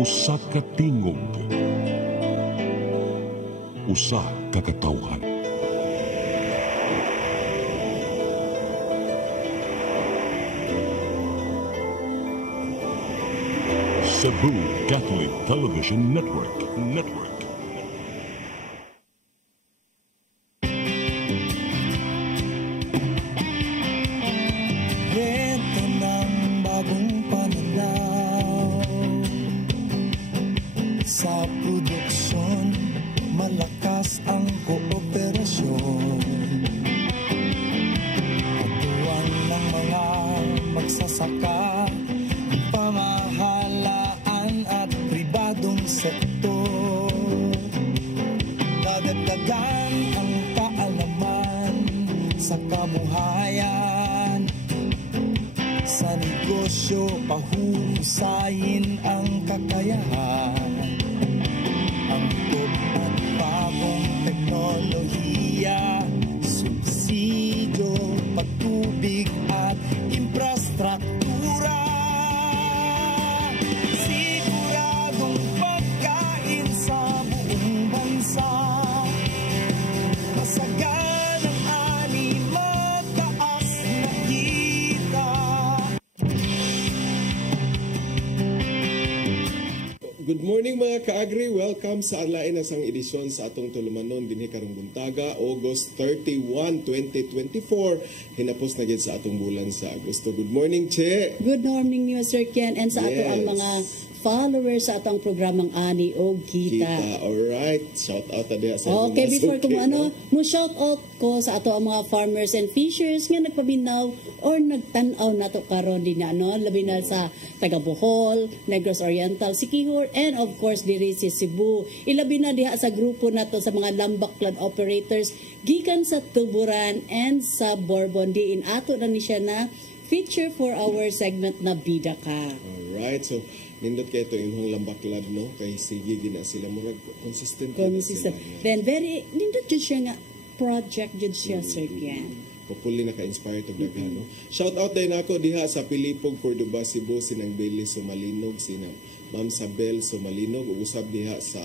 Usa ka tingog, usa ka katawhan. Cebu Catholic Television Network. Ito ng bagong pananaw sa produksyon, malakas ang kooperasyon. Katuwang ng mga magsasaka, pamahalaan at pribadong sektor. Dadagdagan ang kaalaman sa kabuhayan. Sa negosyo, pahuhusayin ang kakayahan. Angkop at bagong teknolohiya, subsidyo, patubig at infrastruktura. Siguradong pagkain sa buong bansa. Masagan ang ani, mataas na kita. Good morning mga kaagri. Welcome sa adlain na sang edisyon sa atong tulumanon dinhi karong buntaga, August 31, 2024. Hinapos na gid sa atong bulan sa Agosto. Good morning, Che. Good morning, Sir Ken, and sa ato ang mga followers sa atong programang Ani o Kita. Alright. Shout out na diha sa Okay, mga before suki, ko mo shout out ko sa ato ang mga farmers and fishers nga nagpabinaw or nagtanaw nato karon din labi na sa taga Bohol, Negros Oriental, Siquijor, and of course diri sa Cebu. Ilabi na diha sa grupo nato sa mga lambak club operators gikan sa Tuburan and sa Bourbon. Diin ato na ni siya na feature for our segment na Bida Ka. Alright. So nindot kay ito imong lambaklad, no? Kay sige gina sila murag consistent. Then very nindot jud siya nga project jud siya, Sir Ken. Hopefully naka-inspire to daghan, no? Shout out din ako diha sa Pilipog, Cordoba, Cebu, sinang Bailey Sumalinog, sinang Ma'am Sabel Sumalinog, ug usab diha sa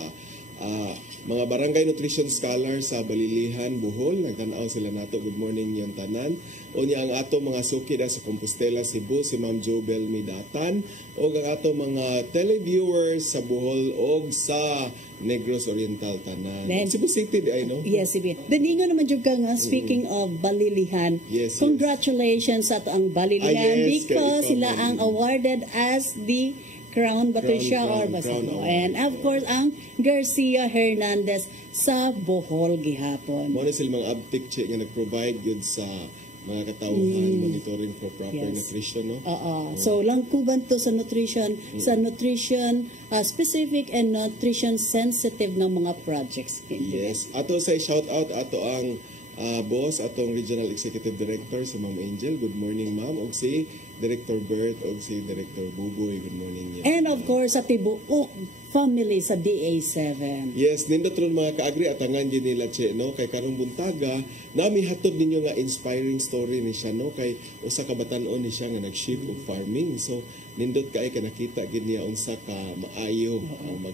mga barangay nutrition scholar sa Balilihan, Bohol. Nagtanaw sila nato. Good morning yung tanan. Unya ang ato mga suki da sa Compostela, Cebu, si Ma'am Jobel Midatan, o ang ato mga televiewers sa Bohol o sa Negros Oriental tanan. Then, Cebu City di ay, no? Yes, Cebu. Then ingo naman jud ka nga, speaking of Balilihan, Yes, congratulations sa ato ang Balilihan yes, because kay sila ikaw, ang awarded as the Crown Patricia or Crown Award. And of course ang Garcia Hernandez sa Bohol gihapon. Mo na sila mga abtik che nga nag-provide yun sa mga katawhan, monitoring for proper nutrition, no? So langkuban to sa nutrition, specific and nutrition sensitive ng mga projects. Yes. Ato sa shout out ato ang boss, atong Regional Executive Director si Ma'am Angel. Good morning, Ma'am. Og si Director Bert og si Director Buboy. Good morning. And of course sa tibuok family sa DA7. Yes, nindot ron mga kaagri atangan din nila che, no? Kay karong buntaga nami hatod ninyo nga inspiring story ni siya, no? Kay usa ka batan-on ni siya nga nag-shift og farming. So nindot kay nakita gid niya unsa ka maayo.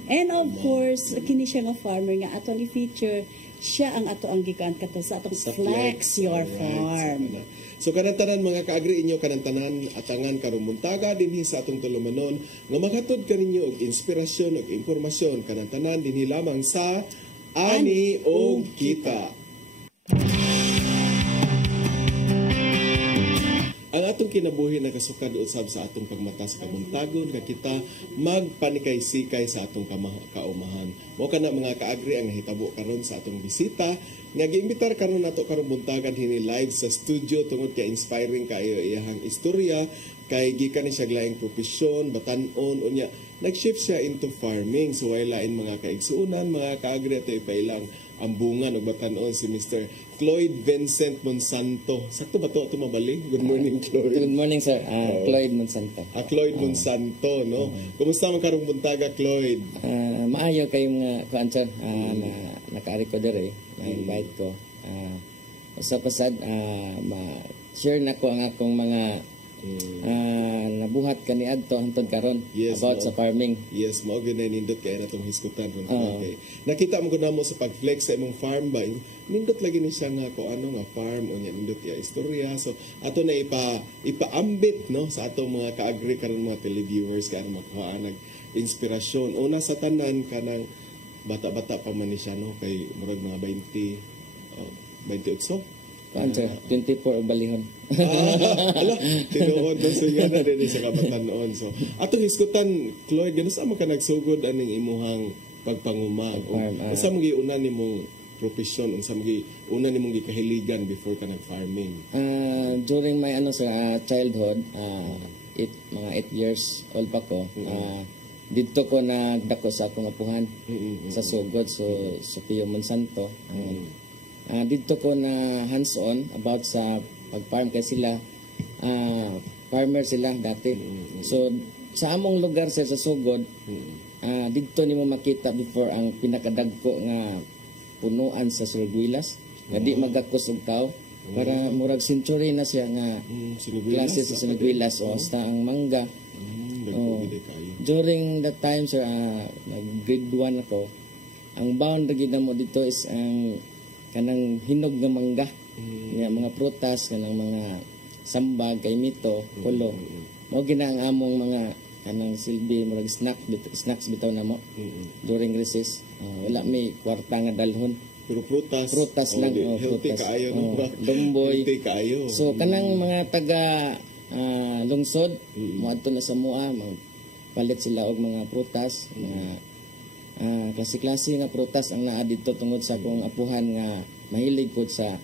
And of course kini siya nga farmer nga atong i-feature siya ang ato ang gikan kato sa atong Flex Your Farm. So kanang-tanan mga kaagri inyo kanang-tanan atangan karong buntaga dinhi sa atong tulumanon nga maghatod kaninyo og inspirasyon ug impormasyon kanang-tanan dinhi lamang sa Ani o Kita. Ang atong kinabuhi nakasukad usab sa atong pagmata sa kabuntagon nga kita magpanikay-sikay sa atong kaumahan. Mao kana mga kaagri ang hitabo karon sa atong bisita nga giimbitar karon nato karong buntagan hini live sa studio tungod kay inspiring kayo iyahang istorya kay gikan ni siya laing profesyon, batan-on unya nag-shift siya into farming. So way lain mga kaigsuunan, mga kaagri ato ipailang ang bunga ng batan-on si Mr. Cloyd Vincent Monsanto. Sakto ba to mabali? Good morning, Cloyd. Good morning, sir. Cloyd Monsanto. Cloyd Monsanto, no? Kumusta man karong buntaga, Cloyd? Maayo kayong mga kuan, nakaari ko dire, ma-invite ko. Usap-usad, ma-share na ko ang akong mga nabuhat ka ni adto hangtod karon Yes, about mao. sa farming. Yes, mao gyud nindot kay na tong hisgutan ron. Oo. Okay. Nakita mo gud mo sa pag-flex sa imong farm ba? Nindot lagi ni siya nga ko ano nga farm o nya nindot ya istorya. So ato na ipaambit no sa atong mga ka-agri karon mga televiewers kay makuha nag inspirasyon. Una sa tanan kanang bata-bata pa man ni siya no kay murag mga 28. Kuan sir, 24 o balihon. Ala, tinuod na siya na din sa kabatan noon. So, atong hisgutan, Cloyd, ganun sa ka nagsugod aning imuhang pagpangumag? Farm, Unsa mo giuna nimong profesyon? Unsa mo una nimong gikahiligan before ka nag-farming? During my childhood, mga 8 years old pa ko, dito ko nagdako sa akong apuhan sa sugod, so Pio Monsanto. Dito ko na hands-on about sa pag-farm kasi sila farmer sila dati. So sa among lugar sa sugod, dito nimo makita before ang pinakadagko nga punuan sa Surguilas nga di magakos og tao para murag century na siya nga klase sa Surguilas o hasta ang mangga. During that time sir, grade 1 ako, ang boundary na mo dito is ang kanang hinog nga mangga, nga mga prutas, kanang mga sambag, kay mito, kulo. Mao gina ang among mga kanang silbi murag snacks bitaw na mo during recess. Wala may kwarta nga dalhon. Puro prutas. Prutas lang, healthy prutas. kaayo. Lumboy. Healthy kaayo. So kanang mga taga lungsod, moadto na sa mua, palit sila og mga prutas, mga klase-klase nga prutas ang naa dito tungod sa akong apuhan nga mahilig ko sa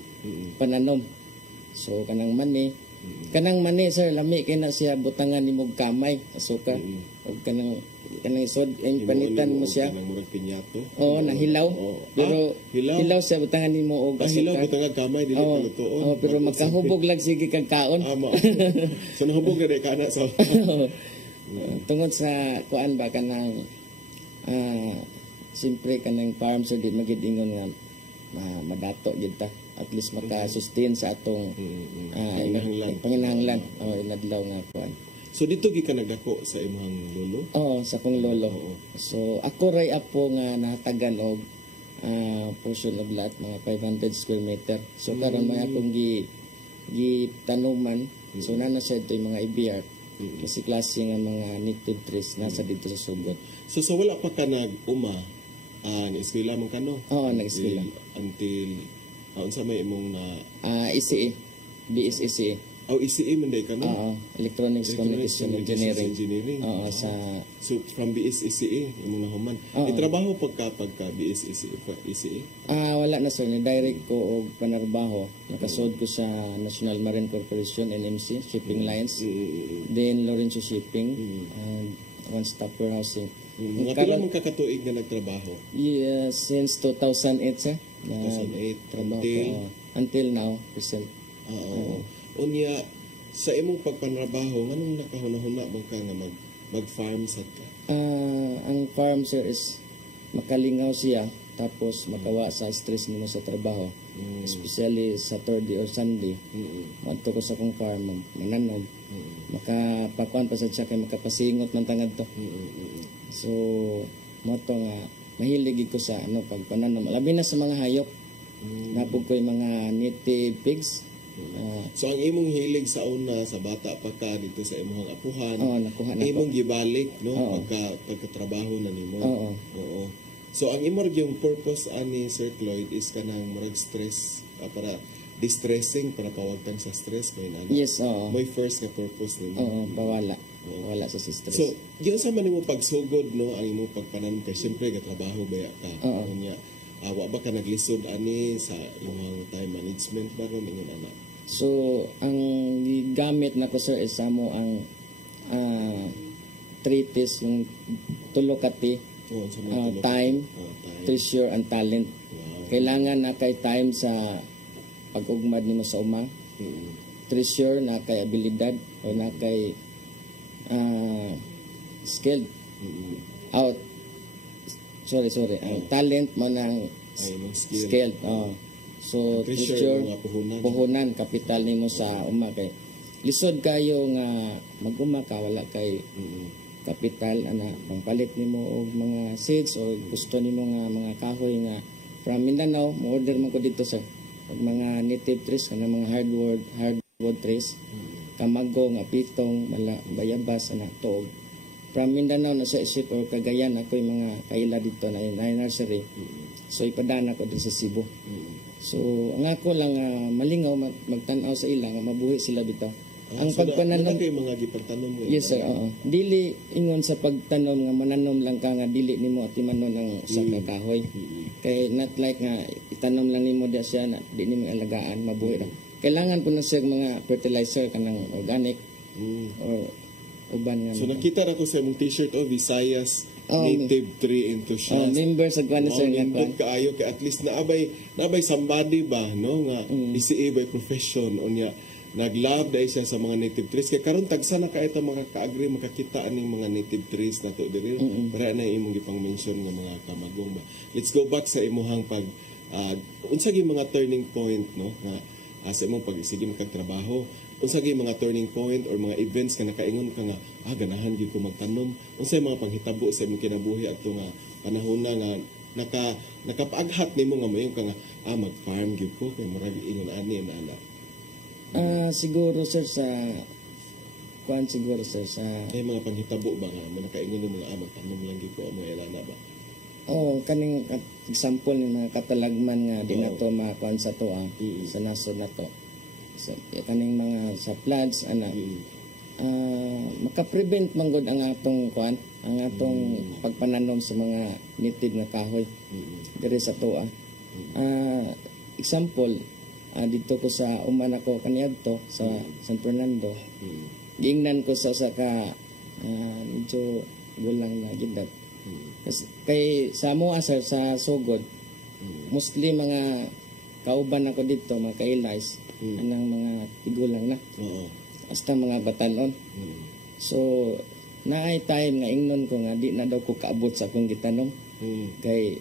pananom. So kanang mani sir, lami kay na siya butangan nimog kamay asuka og kanang isod panitan mo siya. Kanang murag pinyato. Oo, nahilaw. Pero hilaw siya butangan nimo og Hilaw asuka. butangan kamay dili Oo, palutoon. oo, pero magkahubog lang sige kag kaon. So nahubog na kana sa Tungod sa kuan ba kanang siyempre kanang farm sir di magid ingon nga madato gid ta, at least maka-sustain sa atong panginahanglan inadlaw nga kuan. So dito gi ka nagdako sa imong lolo? Oo, sa akong lolo. So ako ray apo nga nahatagan og portion of lot mga 500 square meter. So karon may akong gi tanuman. So nana siya ito yung mga IBR. Kasi klase nga mga native trees nasa dito sa sugod. So wala pa ka nag-uma, na-eskwela man ka no? Oo, nag-eskwela. Until, unsa may imong na... ECE. BSECE. ECE man day ka no? Oo, Electronics Communication Engineering. Oo, sa... So from BSECE, imong nahuman. Itrabaho pagka ECE? Wala na sir, ni-direct ko og panarbaho. Nakasod ko sa National Marine Corporation, NMC, Shipping Lines. Then Lorenzo Shipping, one-stop warehousing. Mga pila mong kakatuig na nagtrabaho? Yes, since 2008 sir. 2008 trabaho until now, present. Oo. Unya, sa imong pagpanrabaho, anong nakahuna-huna mo ka nga mag-farm sa ka? Ang farm sir is makalingaw siya, tapos makawa sa stress nimo sa trabaho. Especially Saturday or Sunday. Madto ko sa akong farm, mananom. Makapakuan pa sa siya kay makapasingot ng tangad to. So, moto nga mahilig ko sa pagpananom. Labi na sa mga hayop. Napog ko yung mga native pigs. So ang imong hilig sa una sa bata pa ka dito sa imong apuhan, nakuha na imong ko. gibalik no pagkatrabaho na nimo. Oo. So ang imong yung purpose ani Sir Cloyd is kanang murag stress para distressing, para pawagtan sa stress may nana. Yes, oo. May first nga purpose nimo. Oo, bawala. Wala sa stress. So, yun sa man nimo pagsugod no ang imong pagpananom kay syempre gatrabaho baya ka. Unya wa ba ka naglisod ani sa imong time management ba ron ingon ana? So, ang gamit na ko sir is amo ang treatise yung tulokati, time, treasure, and talent. Wow. Kailangan na kay time sa pag-ugmad nimo sa umang. Treasure na kay abilidad o na kay skilled. Out. Sorry. Ang talent man ang skilled. So, treasure, puhunan, kapital nimo sa uma kay lisod kayo nga mag-uma ka, wala kay kapital ana pangpalit nimo og mga seeds o gusto nimo nga mga kahoy nga from Mindanao, mo-order man ko dito sa mga native trees kana mga hardwood trees. Kamago nga pitong, bayabas ana tuog. From Mindanao na sa isip or Cagayan ako yung mga kaila dito na nursery. So ipadana ko din sa Cebu. So ang ako lang malingaw magtanaw sa ila nga mabuhi sila dito. Ang so pagpananom kay mga gipagtanom nga. Yes sir, oo. Dili ingon sa pagtanom nga mananom lang ka nga dili nimo atimanon ang sa kahoy. Kay not like nga itanom lang nimo dia siya na di nimo alagaan mabuhi ra. Kailangan po na siya mga fertilizer kanang organic or uban nga. So nakita ra ko sa imong t-shirt Visayas native tree enthusiast. Member sa kwan sir nga kwan. Kaayo kay at least naabay somebody ba no nga PCA by profession unya naglab dahil siya sa mga native trees kay karon tagsa na ka ito mga ka-agree makakita aning mga native trees na to diri para na imong gipang mention nga mga kamagong ba. Let's go back sa imuhang pag unsa gyud mga turning point no nga sa imong pagsige magtrabaho unsa gyud mga turning point or mga events nga nakaingon ka nga ganahan gyud ko magtanom unsa mga panghitabo sa imong kinabuhi adto nga panahon na nga nakapaaghat nimo nga mayon ka nga mag-farm gyud ko kay murag ingon ani na ana. Siguro sir sa siguro sir sa ay mga panghitabo ba nga nakaingon mo mga magtanom lang gyud ko mga ilana ba. Kaning example ng mga katalagman nga di na to makuan sa to sa nasod na to. So, kaning mga sa floods ana maka-prevent man gud ang atong kuan ang atong pagpananom sa mga native nga kahoy diri sa to. Example dito ko sa uman ako kaniadto sa San Fernando. Giingnan ko sa ka medyo gulang na gidad. Kay sa mo asar sa sugod mostly mga kauban ako dito mga kailais anang mga tigulang na. Hasta mga batanon. So naay time nga ingnon ko nga di na daw ko kaabot sa akong gitanom. Kay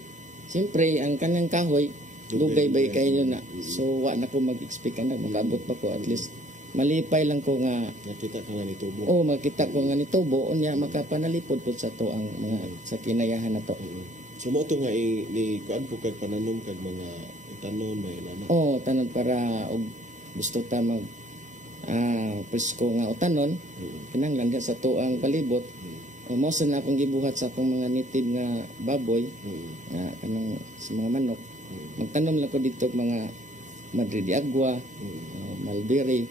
siyempre ang kanang kahoy dugay bay kayo na. So wa na ko mag-expect na magabot pa ko at least malipay lang ko nga nakita ka nga nitubo. Makita ko nga nitubo unya makapanalipod po sa to ang mga sa kinayahan na to. So mo to nga ni kuan po kag pananom kag mga tanon may lana. Tanon para og gusto ta mag presko nga utanon kinahanglan sa to ang palibot. Mo sa na akong gibuhat sa akong mga native nga baboy kanang sa mga manok. Magtanom lang ko dito mga Madrid de Agua, Mulberry,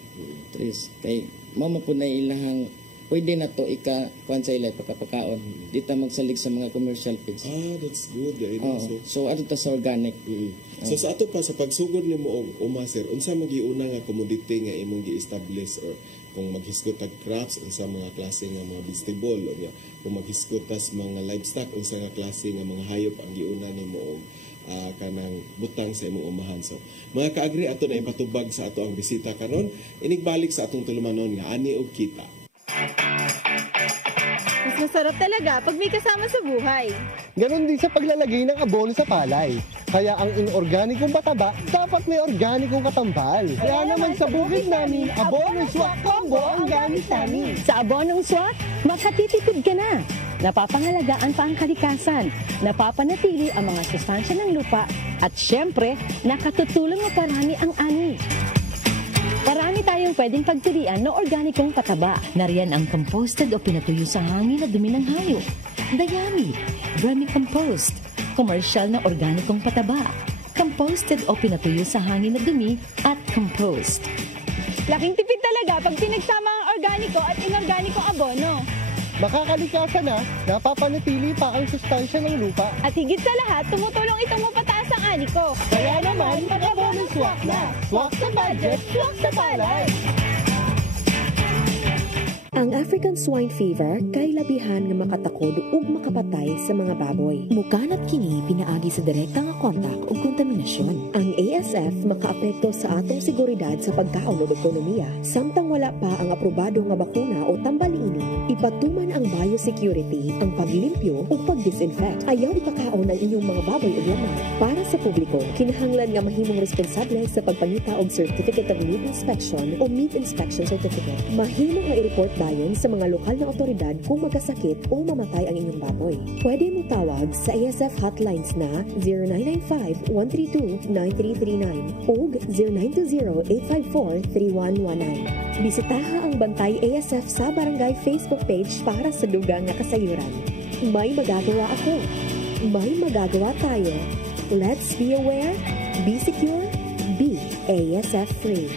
trees. Kay mama po na ilahang pwede na to kuan sa ilay pagkapakaon. Dito magsalig sa mga commercial feeds. That's good. So ato ta sa organic. So sa ato pa sa pagsugod nimo og umaser, unsa magiuna nga commodity nga imong gi-establish or kung maghisgot tag crops unsa mga klase nga mga vegetable o kung maghisgot tas mga livestock unsa nga klase nga mga hayop ang giuna nimo og kanang butang sa imong umahan. So mga kaagri ato na ipatubag sa ato ang bisita karon inigbalik sa atong tulumanon nga ani og kita. Mas masarap talaga pag may kasama sa buhay. Ganon din sa paglalagay ng abono sa palay. Kaya ang inorganikong pataba, dapat may organikong katambal. Kaya naman sa bukid namin, Abono Swak Combo ang gamit namin. Sa Abonong Swak, makatitipid ka na. Napapangalagaan pa ang kalikasan, napapanatili ang mga sustansya ng lupa, at syempre, nakatutulong maparami ang ani. Parami tayong pwedeng pagpilian ng organikong pataba. Nariyan ang composted o pinatuyo sa hangin na dumi ng hayop, dayami, vermicompost, komersyal na organikong pataba, composted o pinatuyo sa hangin na dumi, at compost. Laking tipid talaga pag pinagsama ang organiko at inorganikong abono. Makakalikasan na, napapanatili pa ang sustansya ng lupa. At higit sa lahat, tumutulong itong mapataas ang ani ko. Kaya naman, mag-Abono Swak na. Swak sa budget, swak sa palay. Ang African swine fever kay labihan nga makatakod ug makapatay sa mga baboy. Mukanat kini pinaagi sa direkta nga kontak ug kontaminasyon. Ang ASF makaapekto sa atong seguridad sa pagkaon ug ekonomiya. Samtang wala pa ang aprobado nga bakuna o tambaliini, ipatuman ang biosecurity, ang paglimpyo ug pagdisinfect. Ayaw ipakaon ang inyong mga baboy ug lamang. Para sa publiko, kinahanglan nga mahimong responsable sa pagpangita og Certificate of Meat Inspection o Meat Inspection Certificate. Mahimo nga i-report dayon sa mga lokal na otoridad kung magkasakit o mamatay ang inyong baboy. Pwede mo tawag sa ASF hotlines na 0995-132-9339 o 0920-854-3119. Bisitaha ang Bantay ASF sa Barangay Facebook page para sa dugang nga kasayuran. May magagawa ako. May magagawa tayo. Let's be aware, be secure, be ASF free.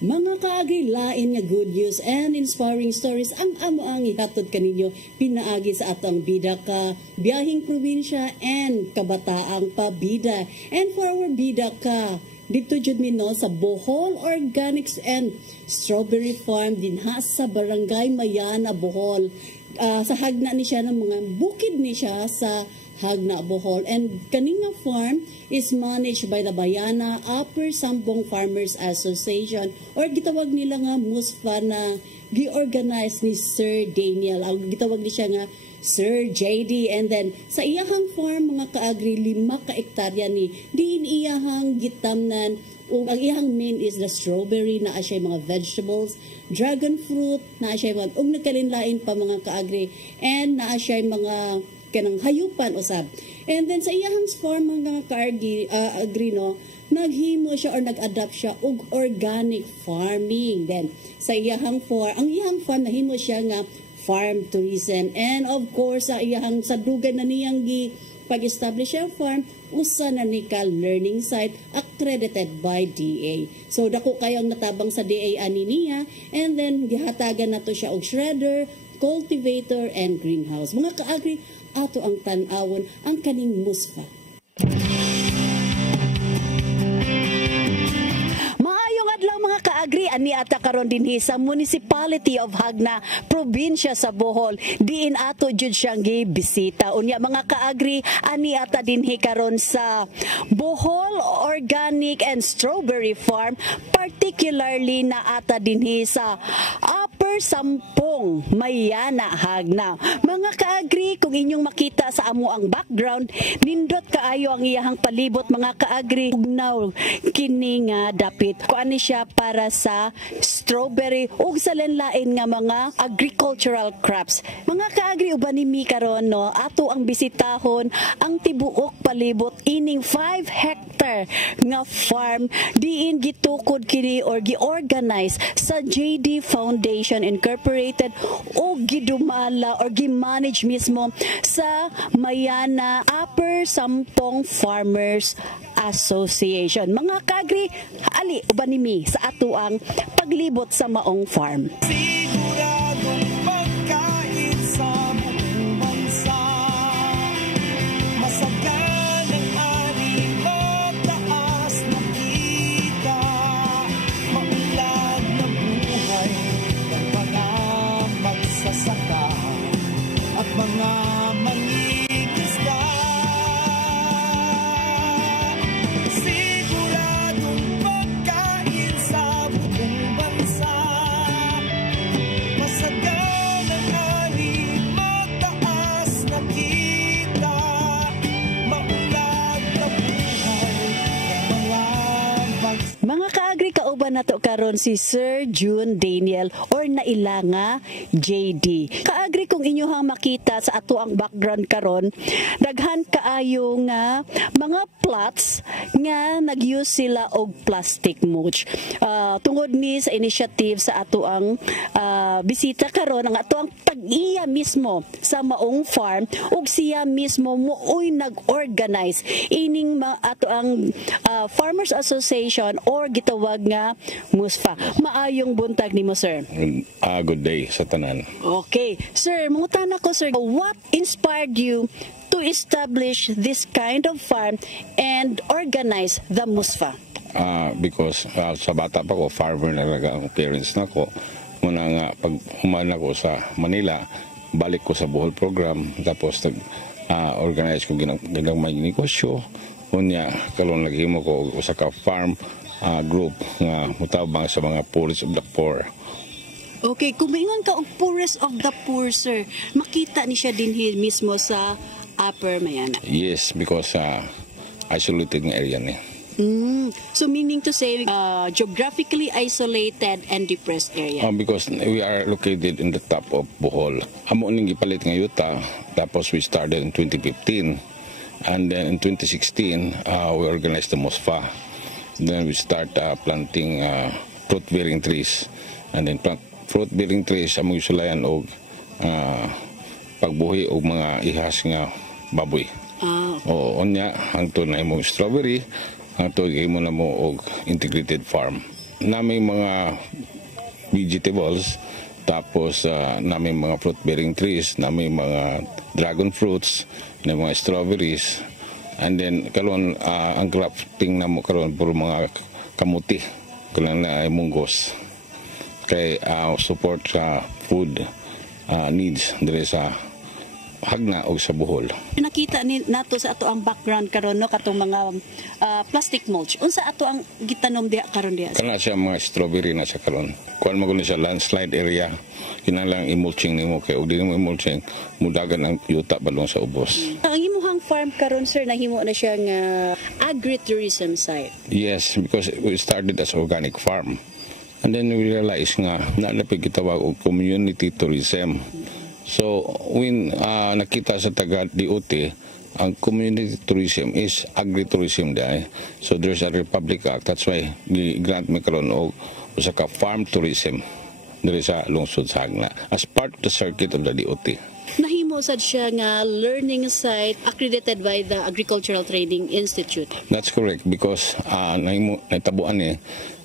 Mga kaagay, lain nga good news and inspiring stories ang amo ang ihatod kaninyo pinaagi sa atong bida ka biyahing probinsya and kabataang pabida. And for our bida ka dito jud mi no sa Bohol Organics and Strawberry Farm dinha sa Barangay Mayana, Bohol. Sa hagna ni siya ng mga bukid ni siya sa Hagna, Bohol. And kaninga farm is managed by the Bayana Upper Sambong Farmers Association or gitawag nila nga MUSFA na gi-organize ni Sir Daniel. Ang gitawag ni siya nga Sir JD. And then sa iyahang farm mga kaagri 5 ka ektarya ni diin iyahang gitamnan ug ang iyahang main is the strawberry na asya mga vegetables, dragon fruit na asya mga ug nagkalinlain pa mga kaagri and na asya mga kanang hayupan usab. And then sa iyahang farm mga agri no, naghimo siya or nag-adapt siya og organic farming. Then sa iyahang farm, ang iyahang farm nahimo siya nga farm tourism. And of course sa iyahang sa dugay na niyang pag-establish ang farm, usa na ni ka learning site accredited by DA. So dako kayong natabang sa DA ani niya, and then gihatagan nato siya og shredder, cultivator and greenhouse. Mga kaagri, ato ang tan-awon ang kaning MUSFA. Maayong adlaw mga kaagri, ani ata karon dinhi sa Municipality of Hagna, probinsya sa Bohol. Diin ato jud siyang gibisita. Unya mga kaagri, ani ata dinhi karon sa Bohol Organic and Strawberry Farm, particularly na ata dinhi sa Upper Sampong, Mayana, Hagna. Mga kaagri, kung inyong makita sa amo ang background, nindot kaayo ang iyahang palibot mga kaagri. Ugnaw kini nga dapit. Kuani siya para sa strawberry ug sa lain nga mga agricultural crops. Mga kaagri, uban nimi karon no, ato ang bisitahon ang tibuok palibot ining 5 hectare nga farm diin gitukod kini or gi-organize sa JD Foundation Incorporated o gidumala or gi-manage mismo sa Mayana Upper Sampong Farmers Association. Mga kaagri, ali uban nimi sa ato ang paglibot sa maong farm. Siguradong pagkain sa buong bansa. Masaganang ani, mataas na kita. Maulad na buhay ng mga magsasaka at mga mangingisda. Siguradong pagkain sa buong bansa. Masaganang ani, mataas na kita. Maulad na buhay ng mga Mga kaagri, kauban nato karon si Sir June Daniel or nailanga JD. Kaagri, kung inyohang makita sa ato ang background karon, daghan kaayo nga mga plots nga nag-use sila og plastic mulch. Tungod ni sa initiative sa ato ang bisita karon, ang ato ang tag-iya mismo sa maong farm ug siya mismo mooy nag-organize ining ato ang Farmers Association or gitawag nga MUSFA. Maayong buntag nimo, sir. Good day sa tanan. Okay. Sir, mangutana ko, sir, what inspired you to to establish this kind of farm and organize the MUSFA? Because sa bata pa ko, farmer na talaga ang parents na ko. Muna nga, pag human ako sa Manila, balik ko sa Bohol program, tapos organize ko ginang may negosyo. Unya, kalon naghimo ko sa ka farm group nga mutabang sa mga poorest of the poor. Okay, kung maingon ka og poorest of the poor, sir, makita ni siya din mismo sa Upper Mayana. Yes, because isolated nga area ni. So meaning to say, geographically isolated and depressed area. Because we are located in the top of Bohol. Amo ning gipalit nga yuta, tapos we started in 2015. And then in 2016, we organized the MUSFA. Then we start planting fruit-bearing trees. And then fruit-bearing trees, among isulayan og pagbuhi og mga ihas nga baboy. O onya, hangtod na imong strawberry, hangtod imo na mo og integrated farm. Namay mga vegetables, tapos namay mga fruit-bearing trees, namay mga dragon fruits, na mga strawberries, and then karon ang grafting na mo karon puro mga kamuti, kulang na ay munggos. Kay support sa food needs dire sa Hagna o sa Bohol. Nakita ni nato sa ato ang background karon no katong mga plastic mulch. Unsa ato ang gitanom diha karon diha? Kana siya mga strawberry na sa karon. Kuan mo kuno siya landslide area. Kinahanglan i-mulching nimo kay og dili mo i-mulching mudagan ang yuta balong sa ubos. Ang imuhang farm karon, sir, nahimo na siya nga agritourism site. Yes, because we started as organic farm. And then we realized nga nalapig gitawag og community tourism. So when nakita sa taga DOT, ang community tourism is agritourism dai. So there's a Republic Act. That's why gi-grant mi karon og usa ka farm tourism diri sa lungsod sa Hagna as part of the circuit of the DOT. Nahimo sad siya nga learning site accredited by the Agricultural Training Institute. That's correct because nahitabuan ni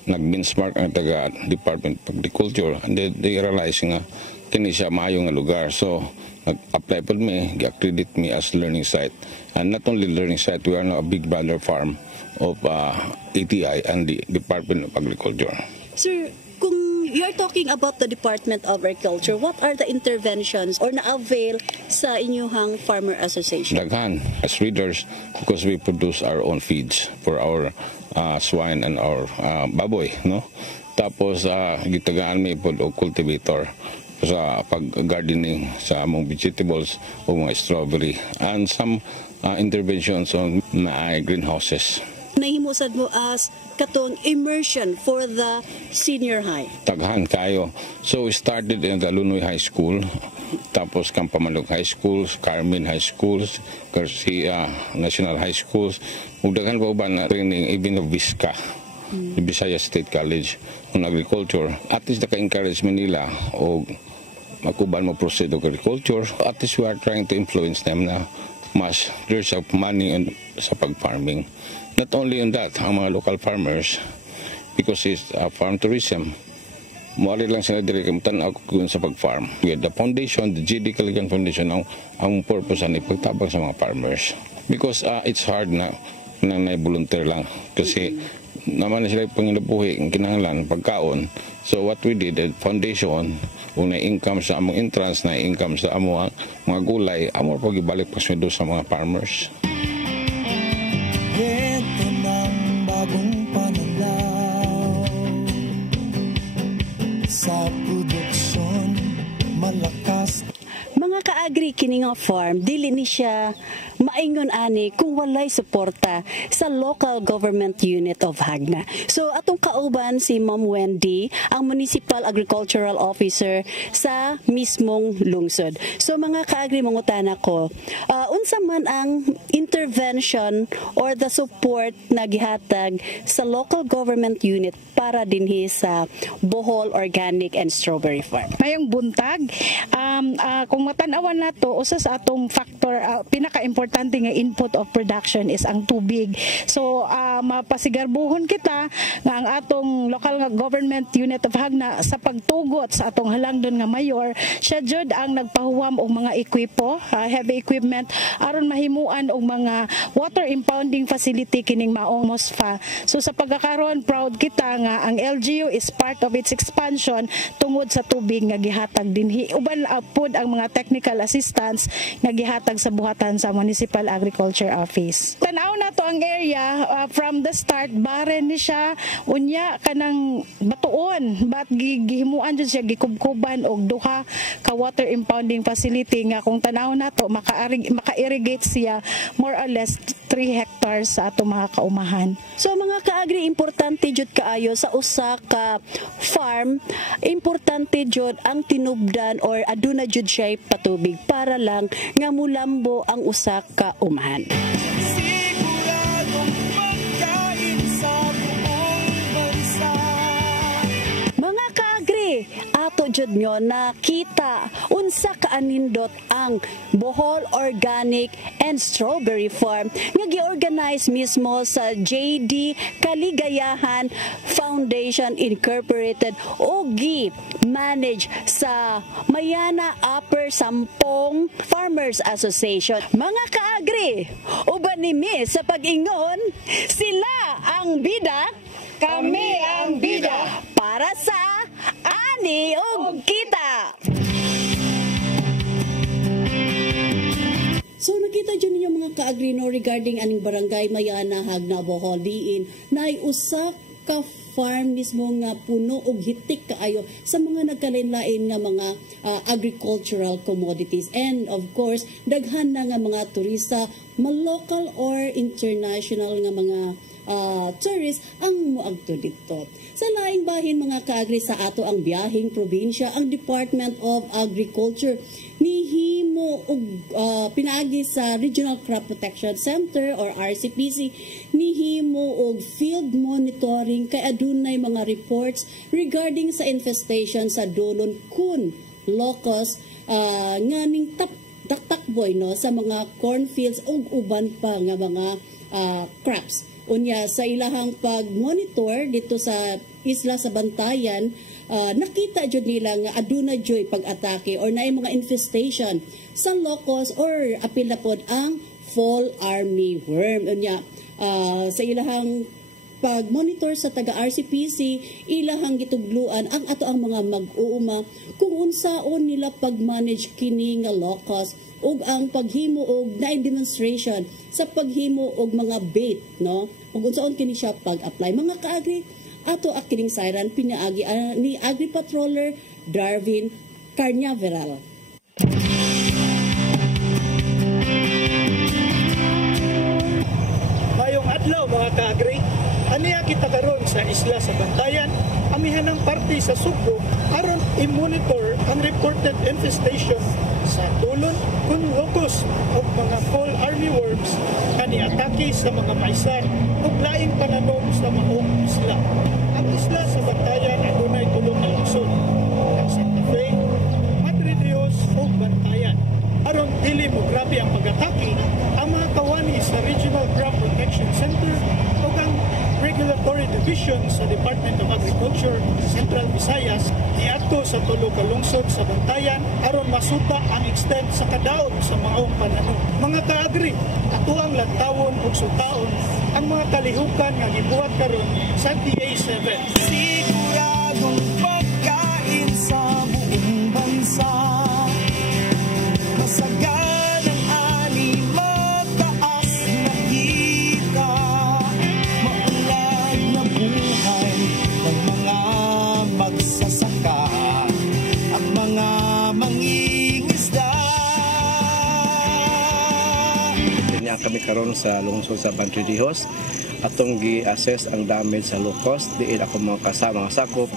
nag-benchmark ang taga Department of Agriculture and they realize nga kini siya maayo nga lugar. So nag-apply po mi, gi-accredit me as learning site. And not only learning site, we are now a big brother farm of ATI and the Department of Agriculture. Sir, kung you're talking about the Department of Agriculture, what are the interventions or na-avail sa inyong farmer association? Daghan as readers because we produce our own feeds for our swine and our baboy, no? Tapos gitagaan mi pod og cultivator sa pag-gardening sa among vegetables o mga strawberry and some interventions on greenhouses. Nahimusad mo as katong immersion for the senior high. Taghan kayo. So we started in the Lunoy High School, tapos Campamannog High Schools, Carmen High Schools, Garcia National High Schools, ug daghan pa uban na training even of Visca, Visayas State College on agriculture. At least naka-encourage nila o makuban mo proceed of agriculture. At least we are trying to influence them na mas there's of money sa pag-farming. Not only on that, ang mga local farmers, because it's farm tourism, muari lang sila dire kamtan ako sa pag-farm. We had the foundation, the GD Caligan Foundation, ang purpose ay pagtabang sa mga farmers. Because it's hard na volunteer lang. Kasi naman na sila panginabuhi, ang kinahanglan, pagkaon. So what we did, the foundation, kung na-income sa among entrance, na-income sa among mga gulay, among pag-ibalik paswendo sa mga farmers. Ito ng bagong pananaw sa produksyon malakas. Mga kaagri kini nga farm, dili ni siya maingon ani kung walay suporta sa local government unit of Hagna. So atong kauban si Ma'am Wendy, ang Municipal Agricultural Officer sa mismong lungsod. So mga kaagri, mangutana ko, unsa man ang intervention or the support na gihatag sa local government unit para dinhi sa Bohol Organic and Strawberry Farm? Mayong buntag, kung matanawan naman nato usa sa atong factor, pinaka-importante nga input of production is ang tubig. So mapasigarbuhon kita nga ang atong local government unit of Hagna sa pagtugot sa atong halangdon nga mayor, siya jud ang nagpahuwam og mga ekwipo, heavy equipment aron mahimuan og mga water impounding facility kining maong MOSFA. So sa pagkakaroon, proud kita nga ang LGU is part of its expansion tungod sa tubig nga gihatag dinhi. Uban pod ang mga technical assistance nga gihatag sa buhatan sa Municipal Agriculture Office. Tanaw na to ang area from the start, barren ni siya, unya kanang batuon, but gihimuan jud siya gikubkuban og duha ka water impounding facility nga kung tanaw na to maka-irrigate siya more or less 3 hectares sa atong mga kaumahan. So mga kaagri, importante jud kaayo sa usa ka farm, importante jud ang tinubdan or aduna jud siya patubig para lang nga mulambo ang usa ka umahan. Mga kaagri, ato jud nyo nakita unsa kaanindot ang Bohol Organic and Strawberry Farm nga gi-organize mismo sa JD Kaligayahan Foundation Incorporated o gi-manage sa Mayana Upper Sampong Farmers Association. Mga kaagri, uban nimi sa pag-ingon, sila ang bida, kami ang bida para sa ani ug kita. So nakita dyan ninyo mga ka-agrino regarding aning barangay Mayana, Hagna, Bohol, diin na ay usa ka farm mismo nga puno og hitik kaayo sa mga nagkalain-lain nga mga agricultural commodities. And of course, daghan na nga mga turista, local or international nga mga tourists ang muagto dito. Sa laing bahin mga kaagri sa ato ang biyahing probinsya, ang Department of Agriculture nihimo og pinaagi sa Regional Crop Protection Center or RCPC nihimo og field monitoring kay adunay mga reports regarding sa infestation sa dulon kun locust nga ning taktakboy no sa mga cornfields ug uban pa nga mga crops. Unya sa ilahang pag-monitor dito sa isla sa Bantayan, nakita jud nila nga aduna joy pag-atake or naay mga infestation sa locust or apil na pod ang fall armyworm. Unya sa ilahang pag-monitor sa taga-RCPC, ilahang gitugluan ang ato ang mga mag-uuma kung unsaon nila pag-manage kini nga locust ug ang paghimo og na demonstration sa paghimo og mga bait no ug unsaon kini siya pag-apply. Mga kaagri, ato akining siren pinaagi ni Agri Patroller Darwin Carnaveral. Mayong adlaw mga kaagri, aniya kita karon sa isla sa Bantayan, amihanang parte sa Subo aron i-monitor ang reported infestation sa tulon kun locust o mga fall armyworms kani atake sa mga maisan ug laing pananom sa maong isla. Ang isla sa Bantayan adunay tulo ka lungsod, ang Santa Fe, Madre Dios ug Bantayan. Aron dili mo grabe ang pag-atake, ang mga kawani sa Regional Crop Protection Center ug ang Regulatory Division sa Department of Agriculture Central Visayas niadto sa tulo ka lungsod sa Bantayan aron masuta ang extent sa kadaot sa maong pananom. Mga kaagri, ato ang lantawon ug sutaon ang mga kalihukan nga gibuhat karon sa DA7. Siguradong pagkain sa buong bansa, masagan ang ani, mataas na kita, maunlad na buhay ng mga magsasaka, ang mga mangingisda. Kanya kami karon sa lungsod sa Madre Dios atong gi-assess ang damage sa locust. Diin ako mga kasama nga sakop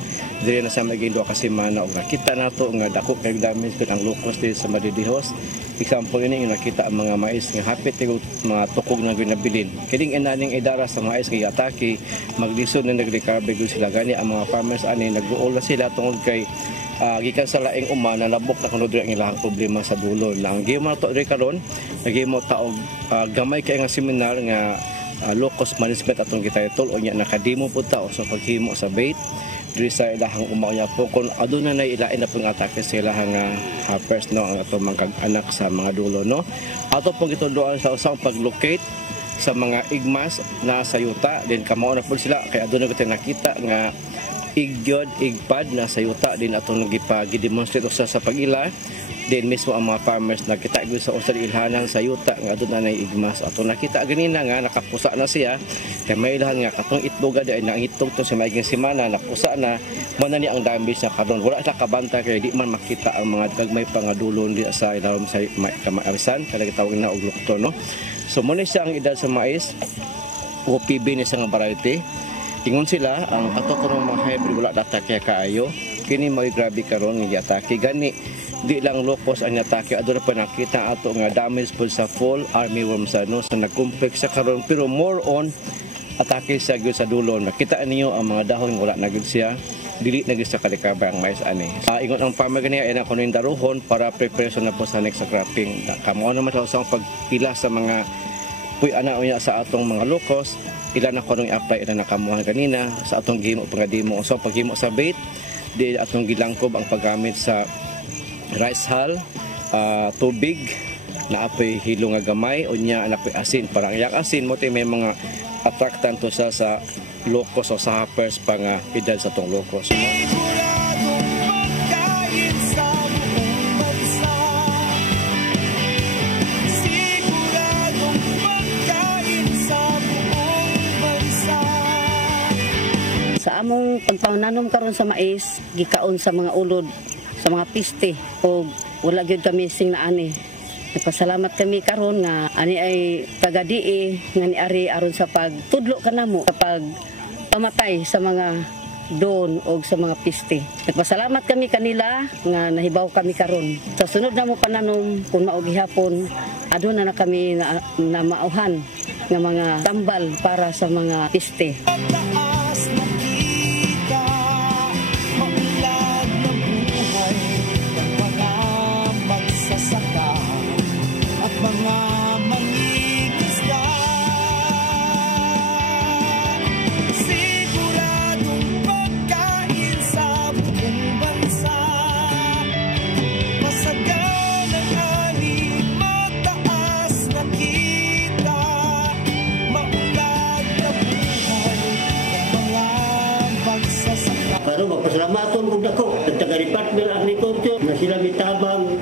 diri na sa maging 2 ka semana ug nakita nato nga dako kay damage kun ang locust sa Madre Dios. Example ini yung nakita ang mga mais nga hapit yung mga tukog na ginabilin. Kining inaning idara sa mais kay atake maglisod na nagrecover gud sila gani ang mga farmers ani nagduol na sila tungod kay gikan sa laing uma na labok na kuno diri ang ilang problema sa dulo. Lang gimo to diri karon nagimo taog gamay kay nga seminar nga low cost management atong gitaytol o nya nakademo po ta sa paghimo sa bait diri sa ilahang umawya po kung aduna na ilain na pong atake sa ilahang hoppers no ang atong mga anak sa mga dulo no. Ato pong gitunduan sa usang paglocate sa mga igmas na sa yuta din kamao na po sila kay aduna kita nakita nga igyod igpad na sa yuta din atong gidemonstrate sa pagila din mismo ang mga farmers nakita gyud sa usa ilhanang sa yuta nga aduna nay igmas atong nakita ganina nga nakapusa na siya kay may ilhan nga katong itlog ay nangitog to sa maiging semana napusa na man ni ang damage na karon wala sa kabanta kay di man makita ang mga gagmay pangadulon di sa ilawom sa kamarisan kada gitawag na og lukto no. So mo siya ang edad sa mais OPB ni sa variety. Ingon sila ang ato karong mga hybrid wala data kaya kaayo kini may grabe karon nga atake gani di lang locust ang atake aduna pa nakita ato nga damage po sa fall armyworm sa no sa nagcomplex sa karon pero more on atake sa gyud sa dulo nakita niyo ang mga dahon wala na gyud siya dili na gyud sa kalikaba ang mais ani. Ingon ang farmer gani ay na kuno daruhon para preparation na po sa next cropping. Kamo naman sa pagpila sa mga puy ana unya sa atong mga locust ilan na kunong apply ilan na kamuhan kanina sa atong gimo pangadimo so paghimo sa bait di atong gilangkob ang paggamit sa rice hull tubig na apoy hilo nga gamay unya apoy asin para ang yak asin mo may mga attractant to sa locust o sa hoppers pang edad sa tong locust. Sa among pagpananom karon sa mais, gikaon sa mga ulod, sa mga piste o wala gyud kami sing na ani. Nagpasalamat kami karon nga ani ay tagadii nga ni ari aron sa pagtudlo kanamo sa pagpamatay sa mga don o sa mga piste. Nagpasalamat kami kanila nga nahibaw kami karon. Sa sunod na mo pananom kung mao gihapon aduna na kami na mauhan nga mga tambal para sa mga piste. Magpasalamaton kung dako sa taga-Department of Agriculture na sila mitabang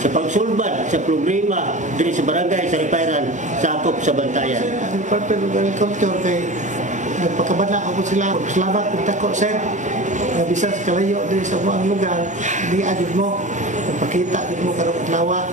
sa pagsulbad sa problema diri sa barangay sa Riparan sa akop sa Bantayan. Department of Agriculture kay nagpakabana ako sila. Salamat kung dako sir. Bisa sa kalayo diri sa buong lugar di agad mo nagpakita agad mo karong adlaw.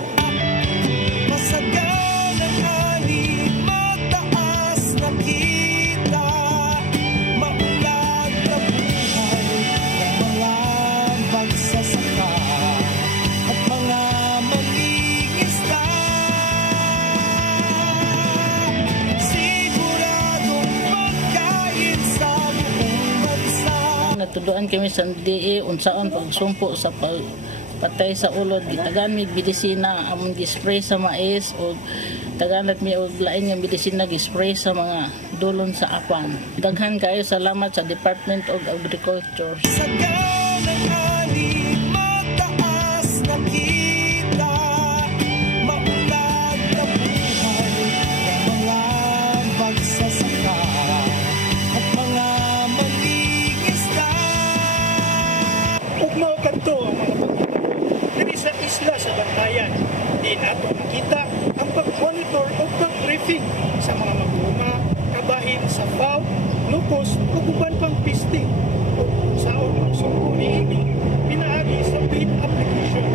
Tuduan kami sa DE unsaon pagsumpo sa pagpatay sa ulod gitagan mi medisina among gispray sa mais o taganat mi og lain nga medisina gispray sa mga dulon sa apan. Daghan kayo salamat sa Department of Agriculture. Sa isla sa Bantayan, di nato makita ang pag-monitor o pag-briefing sa mga maguma, kabahin sa FAO, lupos o uban pang piste o saan magsumpo niini pinaagi sa bait application.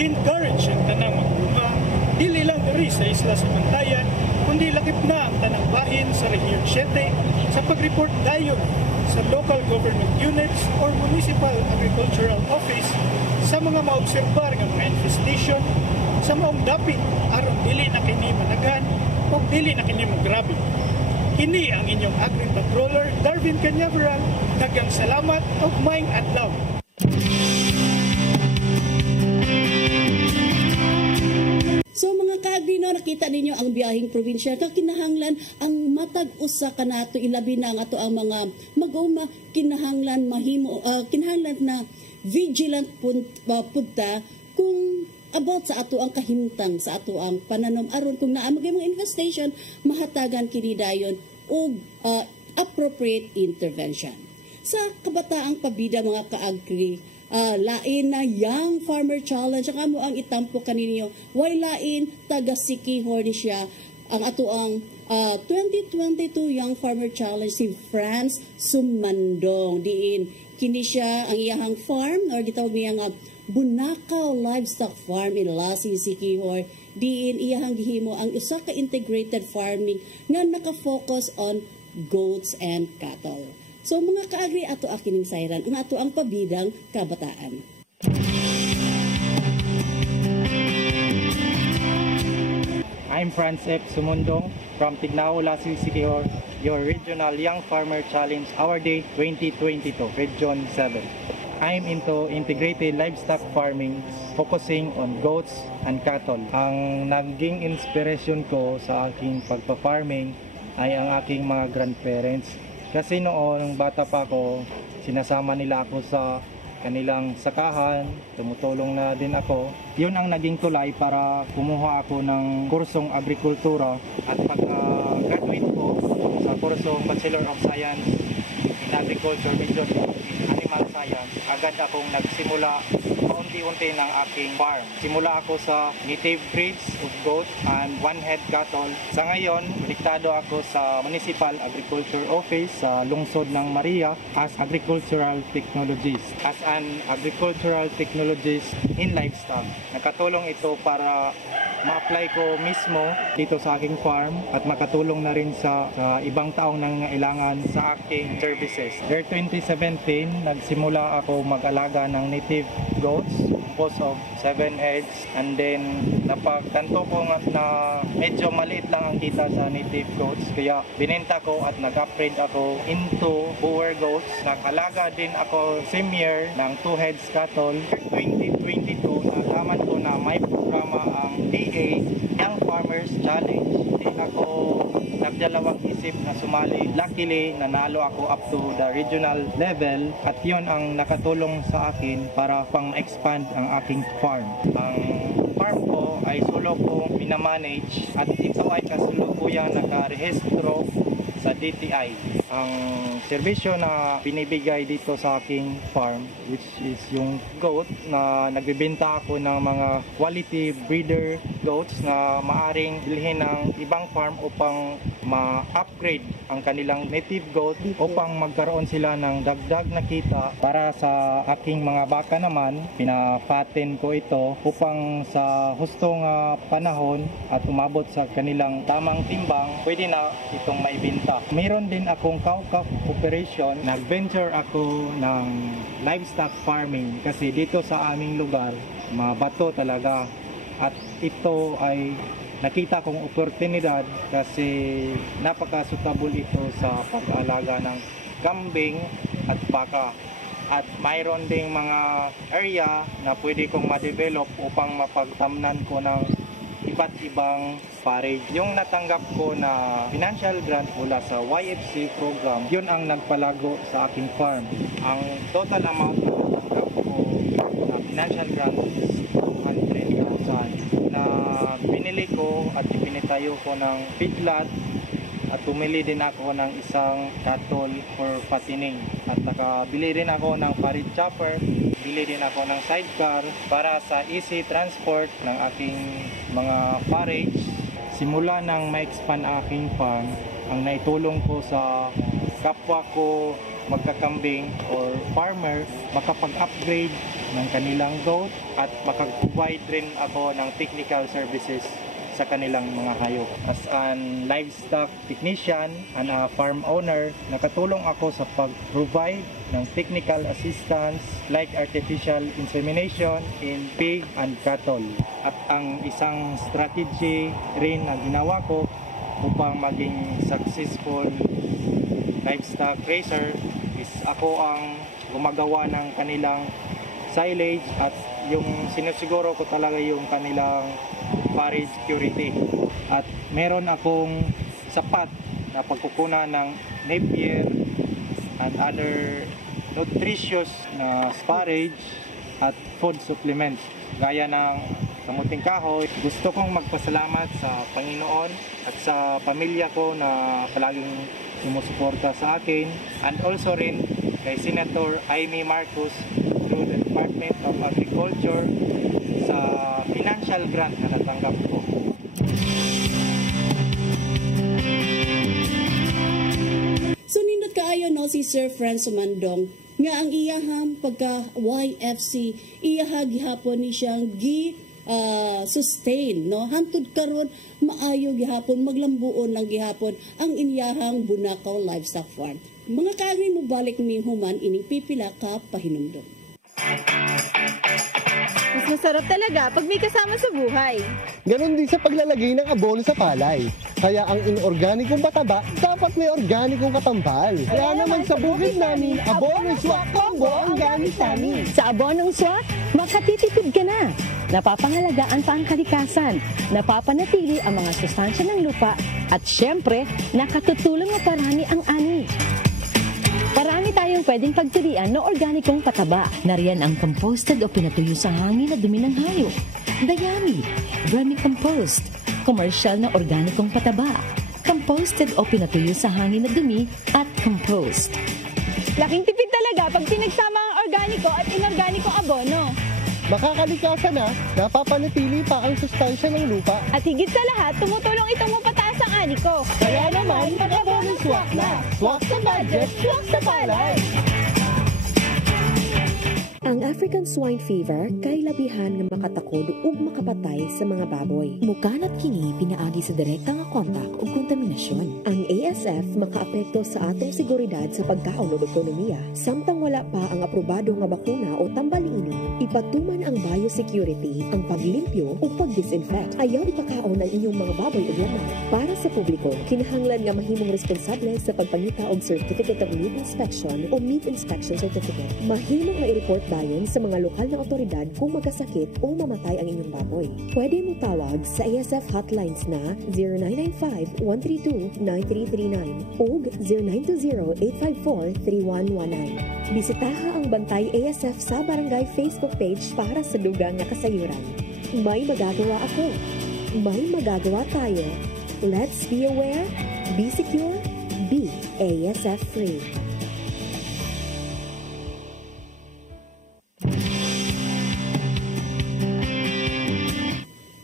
Encourage ang tanang maguma, dili lang diri sa isla sa Bantayan, kundi lakip na ang tanang bahin sa Region 7 sa pag-report dayon sa local government units or municipal agricultural office sa mga maobserbar ng mga infestation sa maong dapit aron dili na kini managan o dili na kini magrabe. Kini ang inyong Agri-Controller Darwin Cañaveral. Daghang salamat ug maayong adlaw. So mga kaagri, no, nakita ninyo ang biyaheng probinsya kakinahanglan ang matag usa kanato ilabi na ang ato ang mga mag-uma kinahanglan mahimo kinahanglan na vigilant punta kung about sa ato ang kahimtang sa ato ang pananom aron kung naa magay mga infestation mahatagan kini dayon og appropriate intervention. Sa kabataang pabida mga kaagri, lain na Young Farmer Challenge ang amo ang itampo kaninyo way lain taga Sikihor ni siya ang ato ang 2022 Young Farmer Challenge si Franz Sumandong diin kini siya ang iyahang farm or gitawag niya nga Bunakaw Livestock Farm in Lasing, Sikihor diin iyahang gihimo ang usa ka integrated farming nga naka-focus on goats and cattle. So mga kaagri, ato akining sayran ang ato ang pabidang kabataan. I'm Franz F. Sumundong from Tignao, Lasing, Sikihor, your Regional Young Farmer Challenge Our Day 2022, Region 7. I'm into integrated livestock farming, focusing on goats and cattle. Ang naging inspiration ko sa aking pagpa-farming ay ang aking mga grandparents. Kasi noon, bata pa ako, sinasama nila ako sa kanilang sakahan, tumutulong na din ako. Yun ang naging tulay para kumuha ako ng kursong agrikultura at pag-graduate ko sa kursong Bachelor of Science in Agriculture, major in Animal Science, agad akong nagsimula paunti-unti ng aking farm. Simula ako sa native breeds of goat and one-head cattle. Sa ngayon, konektado ako sa Municipal Agriculture Office sa lungsod ng Maria as agricultural technologist. As an agricultural technologist in livestock, nakatulong ito para ma-apply ko mismo dito sa aking farm at makatulong na rin sa ibang taong nangangailangan sa aking services. Year 2017, nagsimula ako mag-alaga ng native goats, composed of 7 heads, and then napagtanto ko na medyo maliit lang ang kita sa native goats, kaya binenta ko at nag-upgrade ako into boer goats. Nag-alaga din ako same year ng 2 heads cattle. 2022, nalaman ko na may programa ang DA, Young Farmers Challenge. Hindi ako nagdalawang isip na sumali. Luckily, nanalo ako up to the regional level at yun ang nakatulong sa akin para pang-expand ang aking farm. Ang farm ko ay solo ko minamanage at ito ay kasulukuyang nakarehistro sa DTI. Ang serbisyo na binibigay dito sa aking farm, which is yung goat, na nagbibenta ako ng mga quality breeder goats na maaring bilhin ng ibang farm upang ma-upgrade ang kanilang native goat upang magkaroon sila ng dagdag na kita. Para sa aking mga baka naman, pinapaten ko ito upang sa hustong panahon at umabot sa kanilang tamang timbang, pwede na itong maibenta. Mayroon din akong cow-calf operation. Nag-venture ako ng livestock farming kasi dito sa aming lugar, mabato talaga. At ito ay nakita kong oportunidad kasi napaka-suitable ito sa pag-alaga ng kambing at baka. At mayroon ding mga area na pwede kong ma-develop upang mapagtamnan ko ng iba't ibang forage. Yung natanggap ko na financial grant mula sa YFC program, yun ang nagpalago sa aking farm. Ang total amount na natanggap ko na financial grant is 200,000 na binili ko at ipinitayo ko ng feedlot at bumili din ako ng isang cattle for fattening at nakabili rin ako ng forage chopper, bili din ako ng sidecar para sa easy transport ng aking mga forage. Simula nang ma-expand aking farm, ang naitulong ko sa kapwa ko magkakambing or farmer, makapag-upgrade ng kanilang goat at makapag-provide rin ako ng technical services sa kanilang mga hayop. As an livestock technician and a farm owner, nakatulong ako sa pag-provide ng technical assistance like artificial insemination in pig and cattle. At ang isang strategy rin na ginawa ko upang maging successful livestock raiser is ako ang gumagawa ng kanilang silage at yung sinusiguro ko talaga yung kanilang forage security. At meron akong sapat na pagkukunan ng Napier and other nutritious na forage at food supplements gaya ng kamuting kahoy. Gusto kong magpasalamat sa Panginoon at sa pamilya ko na palaging sumusuporta sa akin, and also rin kay Senator Amy Marcos through the Department of Agriculture sa financial grant na natanggap ko. So nindot kaayo no si Sir Franz Sumandong nga ang iyahang pagka YFC iyaha gihapon ni siyang sustain no hantud karon maayo gihapon maglambuon lang gihapon ang inyahang Bunakaw Livestock Farm. Mga kaagri mo balik ni human ining pipila ka pahinumdom. Mas masarap talaga pag may kasama sa buhay. Ganon din sa paglalagay ng abono sa palay. Kaya ang inorganikong pataba, dapat may organikong katambal. Kaya naman sa bukid namin, Abono Swak Combo ang gamit namin. Sa Abonong Swak, makatitipid ka na. Napapangalagaan pa ang kalikasan, napapanatili ang mga sustansya ng lupa, at syempre, nakatutulong na parami ang ani. Parami tayong pwedeng pagtirian na organikong pataba. Nariyan ang composted o pinatuyo sa hangin na dumi ng hayop, dayami, vermicompost, commercial na organikong pataba, composted o pinatuyo sa hangin na dumi, at compost. Laking tipid talaga pag pinagsama ang organiko at inorganikong abono. Makakalikasan na, napapanatili pa ang sustansya ng lupa. At higit sa lahat, tumutulong itong mapataas ang ani ko. Kaya naman, mag-abono swak na. Swak sa budget, swak sa palay. Ang African swine fever kay labihan nga makatakod ug makapatay sa mga baboy. Mukanat kini pinaagi sa direkta nga kontak ug kontaminasyon. Ang ASF makaapekto sa atong seguridad sa pagkaon ug ekonomiya. Samtang wala pa ang aprobado nga bakuna o tambaliini, ipatuman ang biosecurity, ang paglimpyo ug pagdisinfect. Ayaw ipakaon ang inyong mga baboy ug laman. Para sa publiko, kinahanglan nga mahimong responsable sa pagpangita og Certificate of Meat Inspection o Meat Inspection Certificate. Mahimong nga i-report dayon sa mga lokal na otoridad kung magkasakit o mamatay ang inyong baboy. Pwede mo tawag sa ASF hotlines na 0995-132-9339 o 0920-854-3119. Bisitaha ang Bantay ASF sa Barangay Facebook page para sa dugang nga kasayuran. May magagawa ako. May magagawa tayo. Let's be aware, be secure, be ASF free.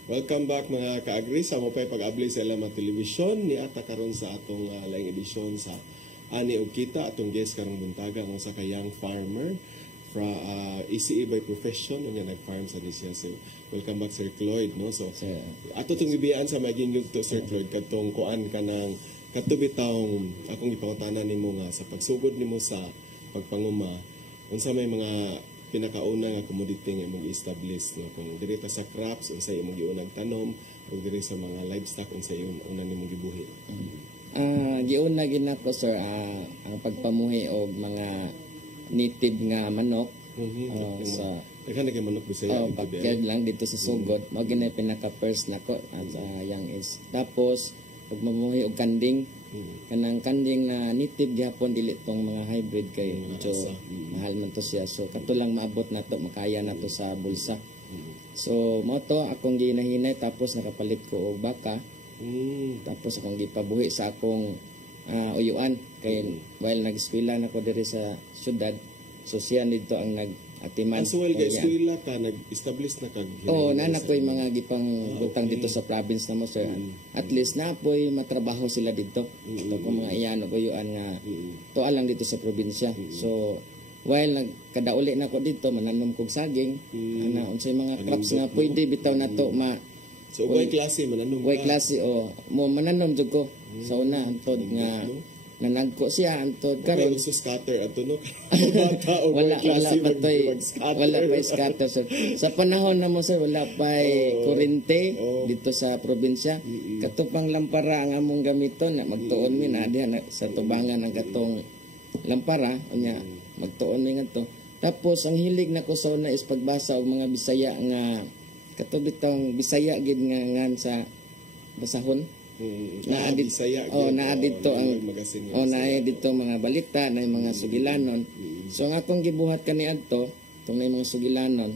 Welcome back mga kaagri sa mo pay pag-abli sa ilang mga telebisyon ni ata karon sa atong laing edisyon sa Ani og Kita atong guest karong buntaga ang usa ka young farmer from ECE by profession unya nag-farm sa Nisya. So welcome back Sir Cloyd no. So ato tong gibiyaan sa maging yugto Sir Cloyd kadtong kuan kanang katubitawng akong ipangutanan nimo nga sa pagsugod nimo sa pagpanguma unsa may mga pinakauna nga commodity nga imong i-establish no kung diri ta sa crops unsay imong giunang tanom o diri sa mga livestock unsay una nimong gibuhi. Giuna ginako sir ang pagpamuhi og mga native nga manok. Sa daghan kay manok Bisaya backyard lang dito sa sugod mao gina pinaka first nako as young is. Tapos pag mamuhi og kanding kanang kanding na native gyapon dili tong mga hybrid kay medyo mahal man to siya, so kato lang maabot nato makaya nato sa bulsa. So mo to akong ginahinay tapos nakapalit ko og baka. Tapos akong gipabuhi sa akong uyuan kay while nag-eskwela nako diri sa syudad, so siya dito ang nag-atiman. So while ga-eskwela ka nag-establish na kag na koy mga gipang butang dito sa province na mo sir. At least na po'y matrabaho sila dito. Ito kung mga iyan o uyuan nga tuwa lang dito sa probinsya. So while nagkadauli na ko dito mananom kog saging unsay mga crops nga pwede bitaw nato So way klase mananom ka. Way klase mo mananom jud ko sa una antod nga nanagko siya antod karon uso scatter ato no. wala pa scatter sir. Sa panahon na mo sir wala pa kurente dito sa probinsya. Katupang lampara ang among gamiton na magtuon mi na diha sa tubangan ang katong lampara unya magtuon mi ngadto. Tapos ang hilig nako sa una is pagbasa og mga Bisaya nga katubitang Bisaya gid nga ngan sa basahon. Naadito ang naadito mga balita na mga sugilanon. So ang akong gibuhat kaniadto tong na mga sugilanon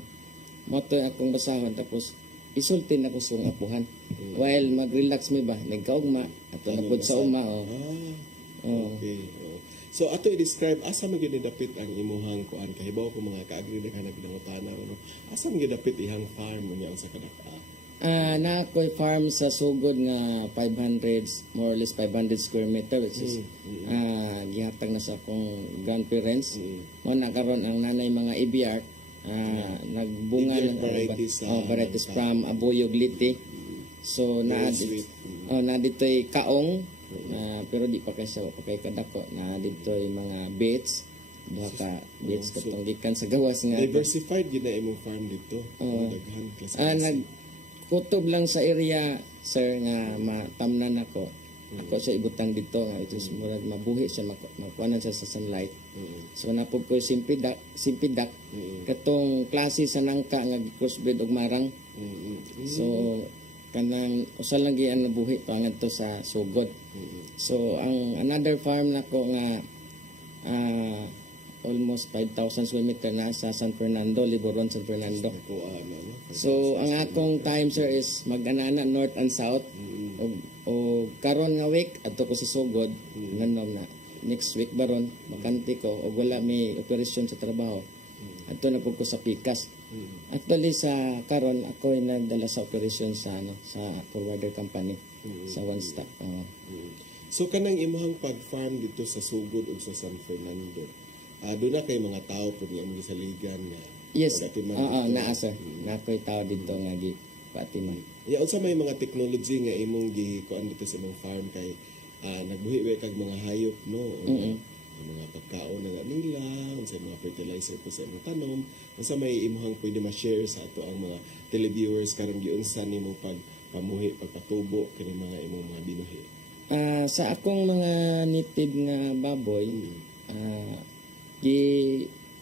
mo to akong basahon tapos isultin ako sa apuhan while mag-relax mi ba nagkaugma ato na pud sa uma Okay. So ato i-describe asa man gyud dapit ang imuhang kuan kahibaw ko mga kaagri na kanang ginangutana no. Asa man gyud dapit ihang farm unya sa kadaka? Na ako'y farm sa sugod nga 500 more or less 500 square meter which is gihatag na sa akong grandparents. Mo na karon ang nanay mga EBR nagbunga ng varieties from Abuyog Liti. So na dito'y kaong pero di pa kay sa pa kay kadako na dito'y mga beets baka beets katong gikan sa gawas nga diversified gid na imong farm dito. Kutob lang sa area sir nga matamnan ako. Ako sa ibutang dito nga ito murag mabuhi siya makuanan siya sa sunlight. So napog ko simpidak katong klase sa nangka nga crossbreed og marang. So kanang usa lang gi ang nabuhi to ngadto sa sugod. So ang another farm nako nga almost 5,000 square meter na sa San Fernando, Liboron, San Fernando. So, ang akong time, sir, is mag-anana north and south. O karon nga week, ato ko sa sugod, nanom na next week baron, makanti ko, o wala may operasyon sa trabaho. Ato na po ko sa Pikas. Actually, sa karon, ako ay nagdala sa operasyon sa forwarder company, sa One Stop. So, kanang imahang pag-farm dito sa sugod o sa San Fernando, doon na kay mga tao po niya mga saligan nga yes naa sir na ko'y tao dito nga gi patiman unsa may mga technology nga imong gikuan dito sa imong farm kay nagbuhi kag mga hayop no mga pagkaon nga nila unsa mga fertilizer po sa imong tanom unsa may imong pwede ma-share sa ato ang mga televiewers karon giunsa nimo pagpamuhi pagpatubo kini mga imong mga binuhi sa akong mga native nga baboy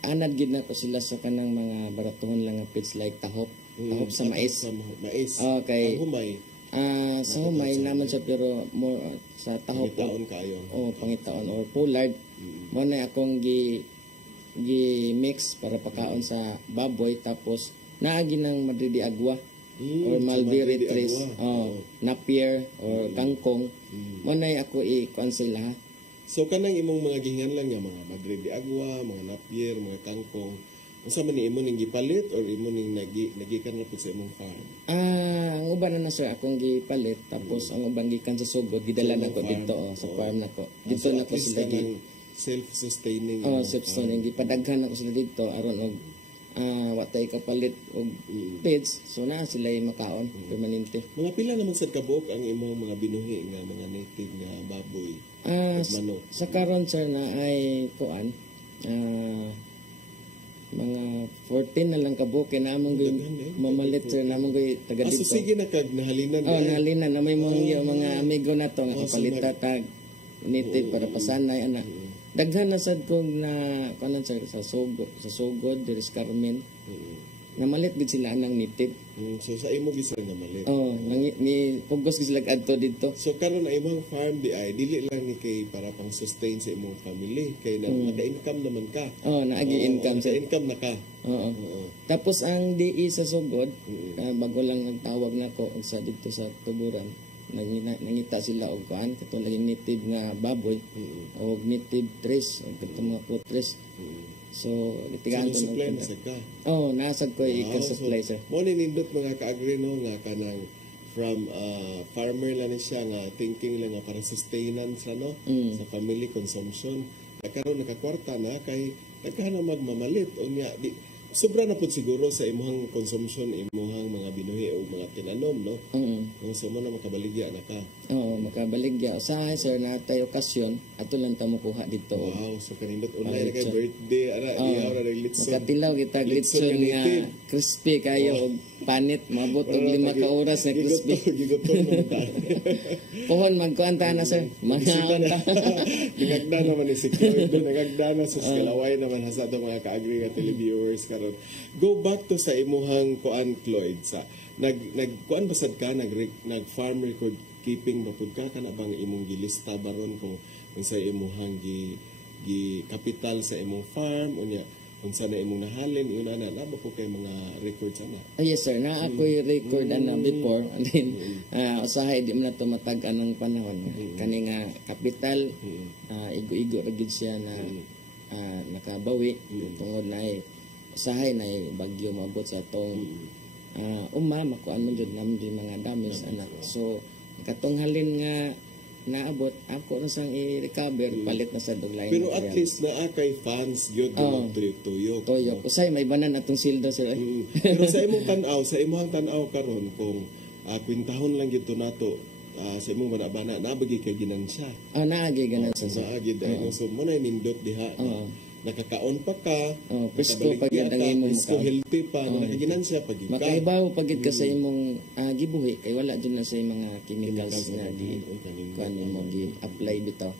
anad gid na ko sila sa kanang mga baratuhon lang nga pits like tahop sa mais. Okay. Humay. Sa humay naman siya pero more sa tahop pangitaon kayo. Pangitaon or pollard. Mo na akong gi mix para pakaon sa baboy tapos naagi ng Madrid de Agua or Malvere Tres Napier or kangkong. Mo na ako ikuan sila. So kanang imong mga gihingan lang nga mga Madrid de Agua, mga Napier, mga kangkong, unsa man ni imo ning gipalit or imo ning nagikan na sa imong farm? Ang uban na sir akong gipalit tapos ang ubang gikan sa sugod gidala nako dito sa farm nako. Dito nako sila self-sustaining. Self-sustaining gipadaghan nako sila dito aron og watay kapalit og feeds so na sila makaon permanente. Mga pila naman sad kabuok ang imong mga binuhi nga mga native nga baboy? Sa karon sir na ay kuan mga 14 na lang kabuok kay namang mamalit sir namang taga dito. So sige na kag nahalinan. Nahalinan na may mga amigo na to nga kapalita tag native para pasanay ana. Daghan na sad kong na kanan sa sugod there is Carmen. Namalit gid sila nang native. So sa imo gid sila namalit. Ni pugos gid sila adto dito. So karon na imong farm di ay dili lang ni kay para pang sustain sa imong family kay naka-income naman ka. Naagi income sa income na ka. Tapos ang DE sa sugod bago lang nagtawag nako sa dito sa tuburan. Nangita sila og kuan katong lagi native nga baboy og native tres og katong mga pro-tres. So, itigaan ko ng ka. Nasag ko i-supply sir. Mo ni nindot mga kaagri no nga kanang from farmer lang siya nga thinking lang nga para sustenance no sa family consumption. Karon nakakwarta na kay nagkana magmamalit unya sobra na po siguro sa imuhang consumption, imuhang mga binuhi o mga tinanom, no? So mo na makabaligya na ka. Oo, makabaligya. Usahay sir na tayo okasyon, ato lang ta mo kuha dito. Wow, so kanindot online na kay birthday, ara iyaw na litson. Makatilaw kita litson nga crispy kayo og panit, mabot og 5 ka oras na crispy. Gigutom mo ta. Pohon magkuanta na sir. Mga Nagagda naman ni security, nagagda na sa Kalaway naman sa ato mga ka-agri nga televiewers karon. Go back to sa imuhang kuan Cloyd sa nagkuan basad ka nag farm record keeping bapud ka kana bang imong gilista baron kung unsa imuhang gi capital sa imong farm unya unsa na imong nahalin yun ana naba po kay mga records ana. Yes sir, na ako'y record before and then usahay di man nato matag anong panahon kani nga capital igo-igo ra gid siya na nakabawi tungod na usahay na bagyo maabot sa atong makuan man jud naman yung mga damage anak. So katong halin nga naabot ako na sang i-recover palit na sa duglain. Pero at least naa kay fans gyud tuyok. Tuyok. Usay may banan atong sildo sir. Pero sa imong tan-aw, sa imong tan-aw karon kung kwintahon lang gyud nato sa imong bana-bana nabagi kay ginansya. Naagi ganansya. Naagi dahil so mo na nindot diha. Nakakaon pa ka, presko pag ang imong presko healthy pa, nakaginansya pag ka. Makaibaw pagid ka sa imong gibuhi kay wala jud na sa mga chemicals nga di kuan mo gi-apply bitaw.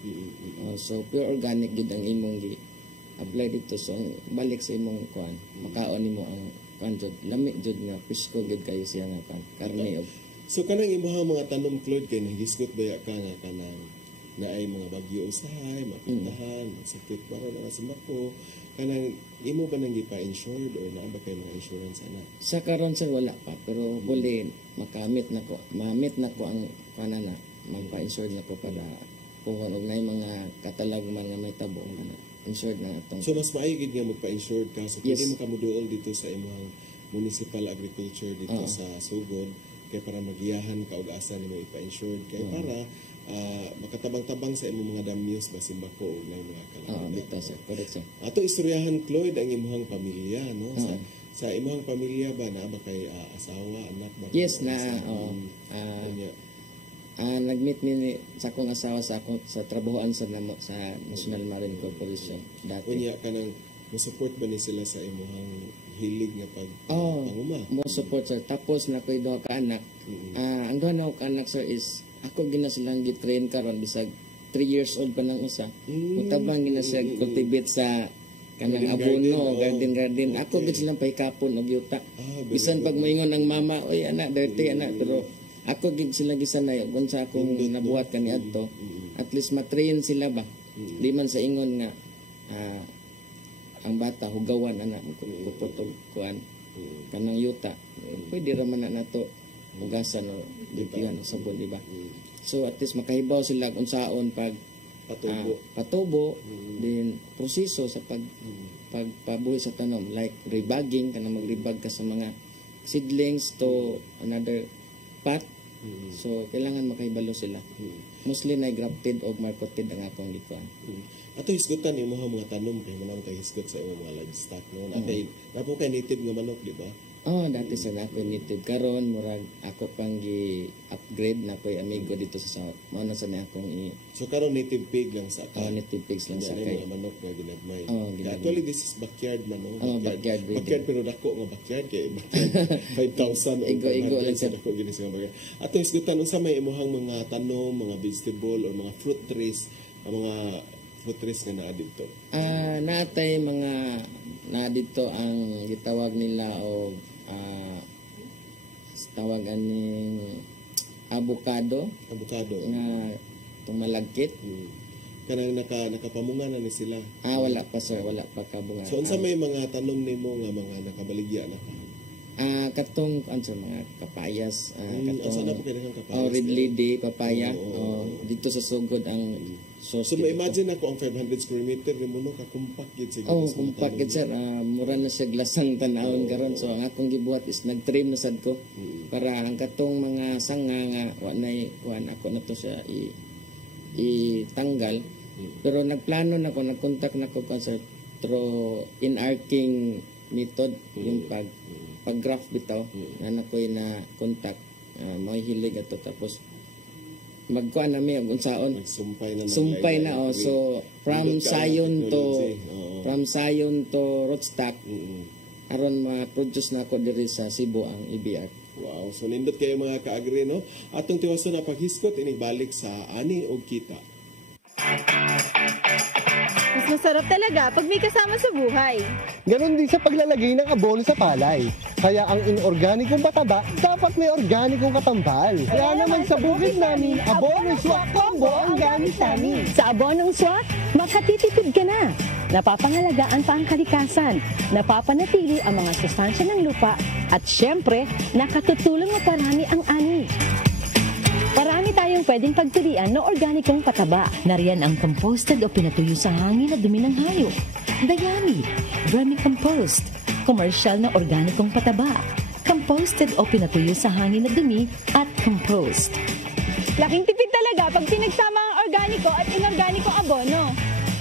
So pure organic gid ang imong gi-apply dito so balik sa imong kuan makaon nimo ang kuan jud lami jud nga presko gid kayo siya nga karne. So kanang imong mga tanom Cloyd kay nagisgot baya ka nga kanang na ay mga bagyo usahay, mapintahan, sakit para na sa bako. Kanang imo ba nang gipa-insured or naa ba kay mga insurance ana? Sa karon sir wala pa pero buli makamit na ko. Mamit na ko ang kanana magpa-insured na ko para kung og nay mga katalagman nga may tabo insured na atong. So mas maayos gid nga magpa-insured ka so pwede mo kamuduol dito sa imong municipal agriculture dito sa Sugod kay para magiyahan ka og asa nimo ipa-insured kay para makatabang-tabang sa imong mga damyos basin bako og nay mga kalamidad. Bitaw sir, correct sir. Ato istoryahan Cloyd ang imong pamilya no sa imong pamilya ba naa ba kay asawa anak ba? Yes na nagmeet ni sa akong asawa sa trabahoan sa National Marine Corporation dati. Unya kanang mo-support ba ni sila sa imong hilig nga panguma? Mo-support sir. Tapos na ko'y duha ka anak. Ang duha na ka anak sir is ako gina silang gitrain karon bisag 3 years old pa nang usa. Mutabang gina siya cultivate sa kanang abono, garden. Ako gid silang pahikapon og yuta. Bisan pag moingon ang mama, oy anak, dirty anak, pero ako gid sila gisanay kun sa akong nabuhat kaniadto. At least matrain sila ba. Di man sa ingon nga ang bata hugawan anak kuputog kuan kanang yuta. Pwede ra man na nato hugasan o dipihan sa sabon, di ba? So at least makahibaw sila kung saon pag patubo din proseso sa pagpabuhi sa tanom like rebagging kanang magribag ka sa mga seedlings to another pot. So kailangan makahibalo sila. Mostly na grafted o marketed ang akong gikuan. Ato hisgutan imo mga tanom kay manang kay hisgot sa imong mga livestock no. Atay napo kay native nga manok, di ba? Dati sa nako native karon murag ako pang gi-upgrade na ko'y amigo dito sa South. Mao na sa akong So karon native pig lang sa ka. Native pigs lang sa kay. Mga manok nga ginagmay. Actually this is backyard man no. Backyard pero dako nga backyard kay 5,000 igo lang sa dako gini sa backyard. Ato hisgutan unsa may imuhang mga tanom, mga vegetable or mga fruit trees, mga fruit trees nga naa dito? Natay mga na dito ang gitawag nila o tawag aning avocado nga itong malagkit. Kanang nakapamunga na ni sila? Wala pa sir, wala pa kabunga. So unsa may mga tanom nimo nga mga nakabaligya na ka? Katong mga papayas, katong red lady papaya. Dito sa Sugod ang source. So imagine ako ang 500 square meter nimo no ka-compact gid siguro. Compact gid sir. Mura na siya glasang tanawon karon. So ang akong gibuhat is nag-trim na sad ko para ang katong mga sanga nga wa nay kuan ako na to siya itanggal. Pero nagplano na ko, nag-contact na ko sa through in-arcing method yung pag-graph bitaw na nakoy na contact may hilig ato tapos magkuan nami og unsaon sumpay na so from sayon to rootstock aron ma-produce na ko diri sa Cebu ang EBR. Wow, so nindot kayo mga ka-agri, no? Atong tiwason na paghiskot ini balik sa ani og kita. Mas masarap talaga pag may kasama sa buhay. Ganon din sa paglalagay ng abono sa palay. Kaya ang inorganikong pataba, dapat may organikong katambal. Kaya naman sa bukid namin, abono swak combo ang gamit namin. Sa abonong swak, makatitipid ka na. Napapangalagaan pa ang kalikasan, napapanatili ang mga sustansya ng lupa, at syempre, nakatutulong maparami ang ani. Parami tayong pwedeng pagpilian na organikong pataba. Nariyan ang composted o pinatuyo sa hangin na dumi ng hayop, dayami, vermicompost, commercial na organikong pataba, composted o pinatuyo sa hangin na dumi, at compost. Laking tipid talaga pag pinagsama ang organiko at inorganiko abono.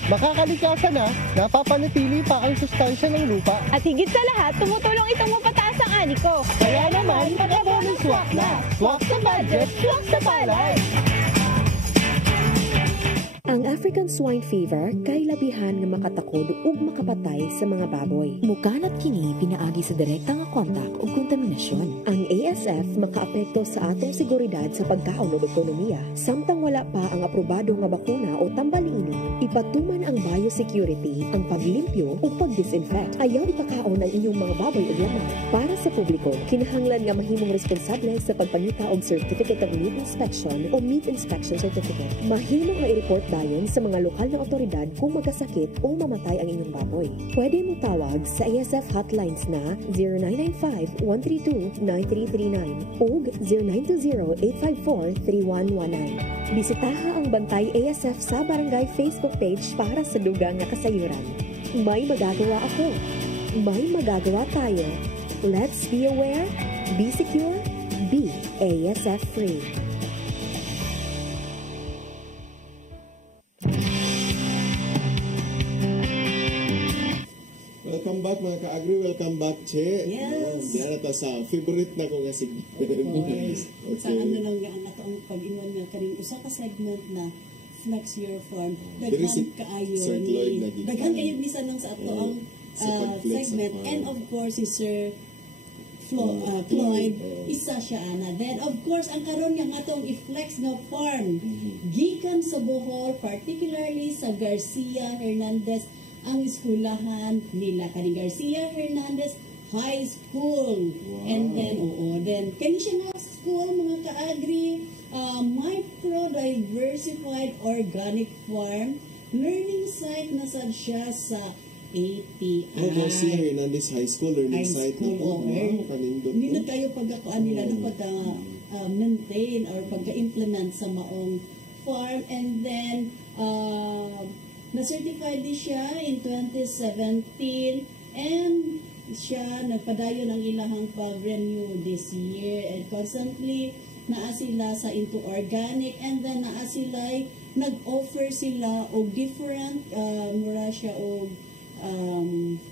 Makakalikasan na, napapanatili pa ang sustansya ng lupa. At higit sa lahat, tumutulong itong mapataas ang ani ko. Kaya naman, pag-abono swak na. Swak sa budget, swak sa palay. Ang African swine fever kay labihan nga makatakod ug makapatay sa mga baboy. Mukanat kini pinaagi sa direktang kontak ug kontaminasyon. Ang ASF makaapekto sa atong seguridad sa pagkaon ug ekonomiya. Samtang wala pa ang aprobado nga bakuna o tambalini, ipatuman ang biosecurity, ang paglimpyo ug pagdisinfect. Ayaw ipakaon ang inyong mga baboy ug laman. Para sa publiko, kinahanglan nga mahimong responsable sa pagpangita og Certificate of Meat Inspection o Meat Inspection Certificate. Mahimong nga i-report dayon sa mga lokal na otoridad kung magkasakit o mamatay ang inyong baboy. Pwede mo tawag sa ASF hotlines na 0995-132-9339 o 0920-854-3119. Bisitaha ang Bantay ASF sa Barangay Facebook page para sa dugang nga kasayuran. May magagawa ako. May magagawa tayo. Let's be aware, be secure, be ASF free. Welcome back mga ka-agri, welcome back, Che. Yes. Diyan na ta sa favorite na ko nga segment. Okay. Sa ano lang nga ang atong pag-ingon nga kaning usa ka segment na Flex Your Farm. Daghan kaayo ni daghan kayo bisan nang sa ato ang segment and of course si Sir Floyd, isa siya ana. Then of course ang karon nga atong i-flex nga farm gikan sa Bohol, particularly sa Garcia Hernandez ang eskulahan nila kani Garcia Hernandez High School. Wow. And then kani siya nga school mga ka-agri, micro diversified organic farm learning site na sad siya sa ATI. Garcia Hernandez High School learning site na po. Hindi na tayo pagkakuan nila ng pagka-maintain or pagka-implement sa maong farm. And then na-certified din siya in 2017 and siya nagpadayon ang ilahang pag-renew this year and constantly naa sila sa into organic and then naa sila nag-offer sila og different mura siya og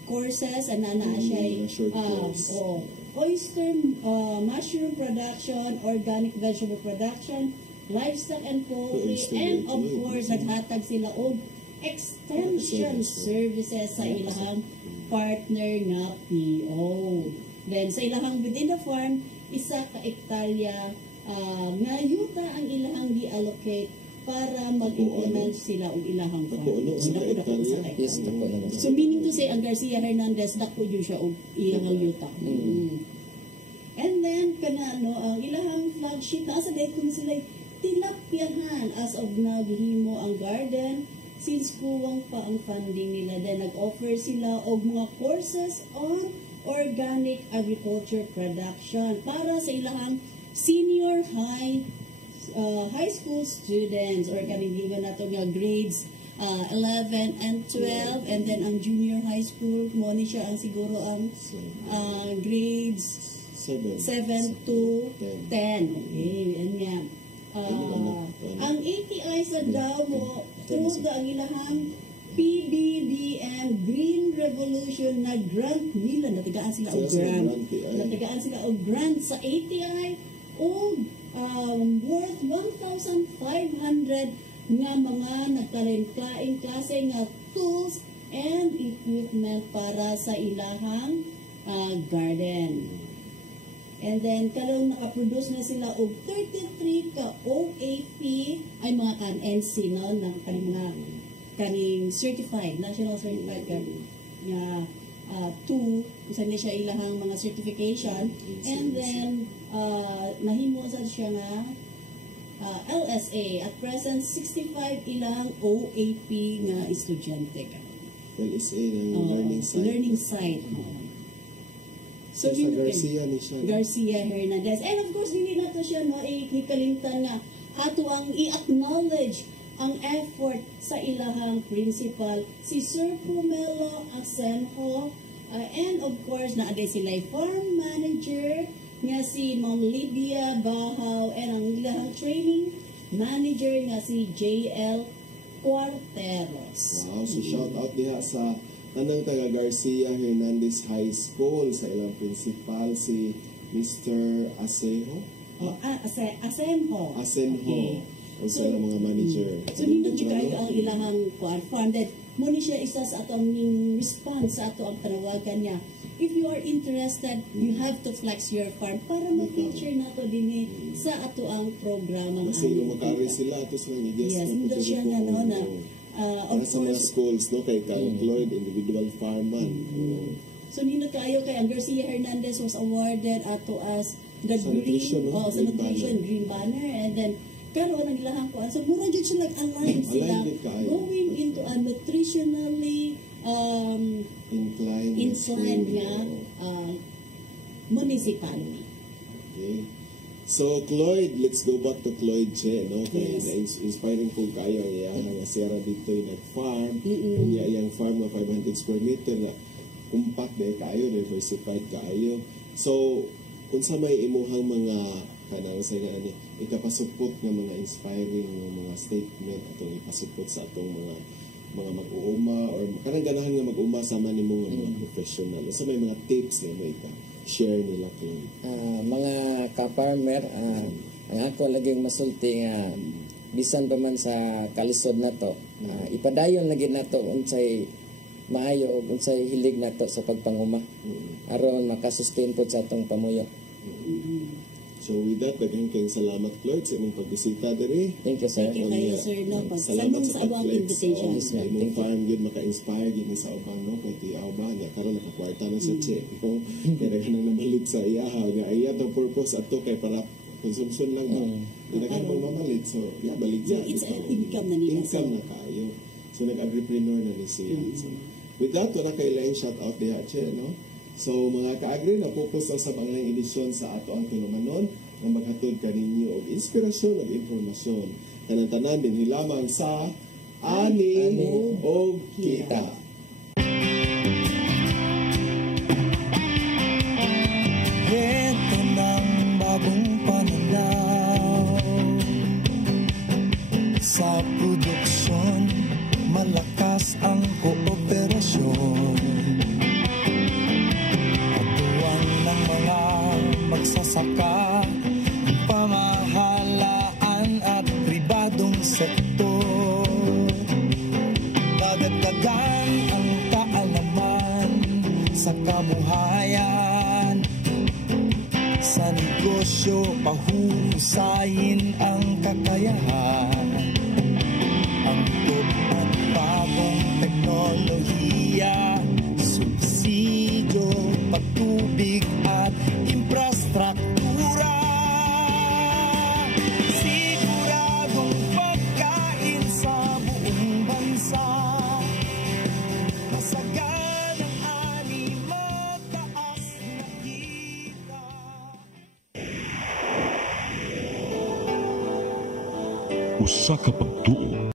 courses and naa siya oyster mushroom production, organic vegetable production, livestock and poultry, and of course naghatag sila og extension services sa ilahang partner nga PO. Then sa ilahang within the farm, isa ka ektarya nga yuta ang ilahang gi-allocate para mag-iunan sila og ilahang farm. So meaning to say, ang Garcia Hernandez dako yun siya og ilahang yuta. And then kana ang ilahang flagship na sa dahil kung sila tilapyahan as of now gihimo ang garden since kuwang pa ang funding nila. Then nag-offer sila og mga courses on organic agriculture production para sa ilahang senior high school students or kaningigan nato nga grades 11 and 12 and then ang junior high school mo ni siya ang siguro ang grades 7 to 10. Okay, and nga ang ATI sa Davao through ang ilahang PBBM Green Revolution na grant nila, natagaan sila og grant sa ATI o worth 1,500 nga mga nagkalain-laing klase nga tools and equipment para sa ilahang garden. And then, karong nakaproduce na sila og 33 ka OAP, ay mga NC, no? Kaning certified, national certified nga 2, isa niya siya ilahang mga certification. And then, nahimo sa siya nga LSA. At present, 65 ilang OAP nga estudyante. LSA, learning site. So, sa Garcia ni siya. Garcia Hernandez. And of course, hindi na to siya ikalimtan nga ato ang i-acknowledge ang effort sa ilahang principal, si Sir Pomelo Asenjo, and of course, naaday sila farm manager nga si Ma'am Lydia Bahaw, and ang ilahang training manager nga si JL Cuarteros. Wow, so shout out diha sa tanang taga Garcia Hernandez High School sa ilang principal si Mr. Asenjo. Asenjo. O sa ilang mga manager. So, nindot kayo ang ilahang farm that muna siya isa sa atong response sa ato ang panawagan niya. If you are interested, you have to flex your farm para ma-feature nato din sa ato ang programa. Kasi makaari sila ato sa mga yes, nindot siya nga na para sa mga schools, no? Kay ka-employed individual farmer. So, nindot kayo kay ang Garcia Hernandez was awarded ato as the Green Banner, and then pero ang ilahang ko, so mura dyan siya align sila going into a nutritionally inclined nga municipality. Okay. So, Cloyd, let's go back to Cloyd Che, no? Kaya inspiring po kayo ang mga Sierra dito yung nag-farm, yung farm na 500 square meter, na compact na kayo, diversified kayo. So, kung sa may imuhang mga ikapasupot ng mga inspiring mga statement atong ipasupot sa atong mga mag-uuma or kanang ganahan nga mag-uuma sama nimo nga mga professional. So may mga tips na may share nila kung mga ka-farmer, ang ako laging masulti nga bisan pa man sa kalisod nato, ipadayon lagi nato unsay maayo ug unsay hilig nato sa pagpanguma aron makasustain po sa atong pamuyo. So with that, daghang kayong salamat, Cloyd, sa imong pagbisita diri. Thank you, sir. Thank you, sir. Salamat sa invitation. Sa imong farm, yun, maka-inspire yun sa ubang, no? Kaya tiyaw ba, nga karoon nakakwarta na sa check. Kaya daghang namalit sa iyaha. Nga iya itong purpose ato kay para consumption lang ba? Daghang pang mamalit. So, balik dyan. It's an income na nila. Income na kayo. So, nag-agripreneur na ni siya. So, with that, wala kayo lang shout out diha, Che, no? So mga ka-agri, na-focus sa mga edisyon sa ato ang tinumanon na maghatod kaninyo og inspirasyon ug informasyon. Kanang tanan din lamang sa Ani o Kita. Ito ng bagong pananaw sa produksyon, malakas ang kooperasyon. Magsasaka, pamahalaan at pribadong sektor. Padagdagan ang kaalaman sa kabuhayan. Sa negosyo, pahuhusayin ang kakayahan. Ang at bagong teknolohiya, subsidyo, patubig at infrastruktura. Siguradong pagkain sa buong bansa. Masagad ang ani, mataas na kita. Usa ka pagtuo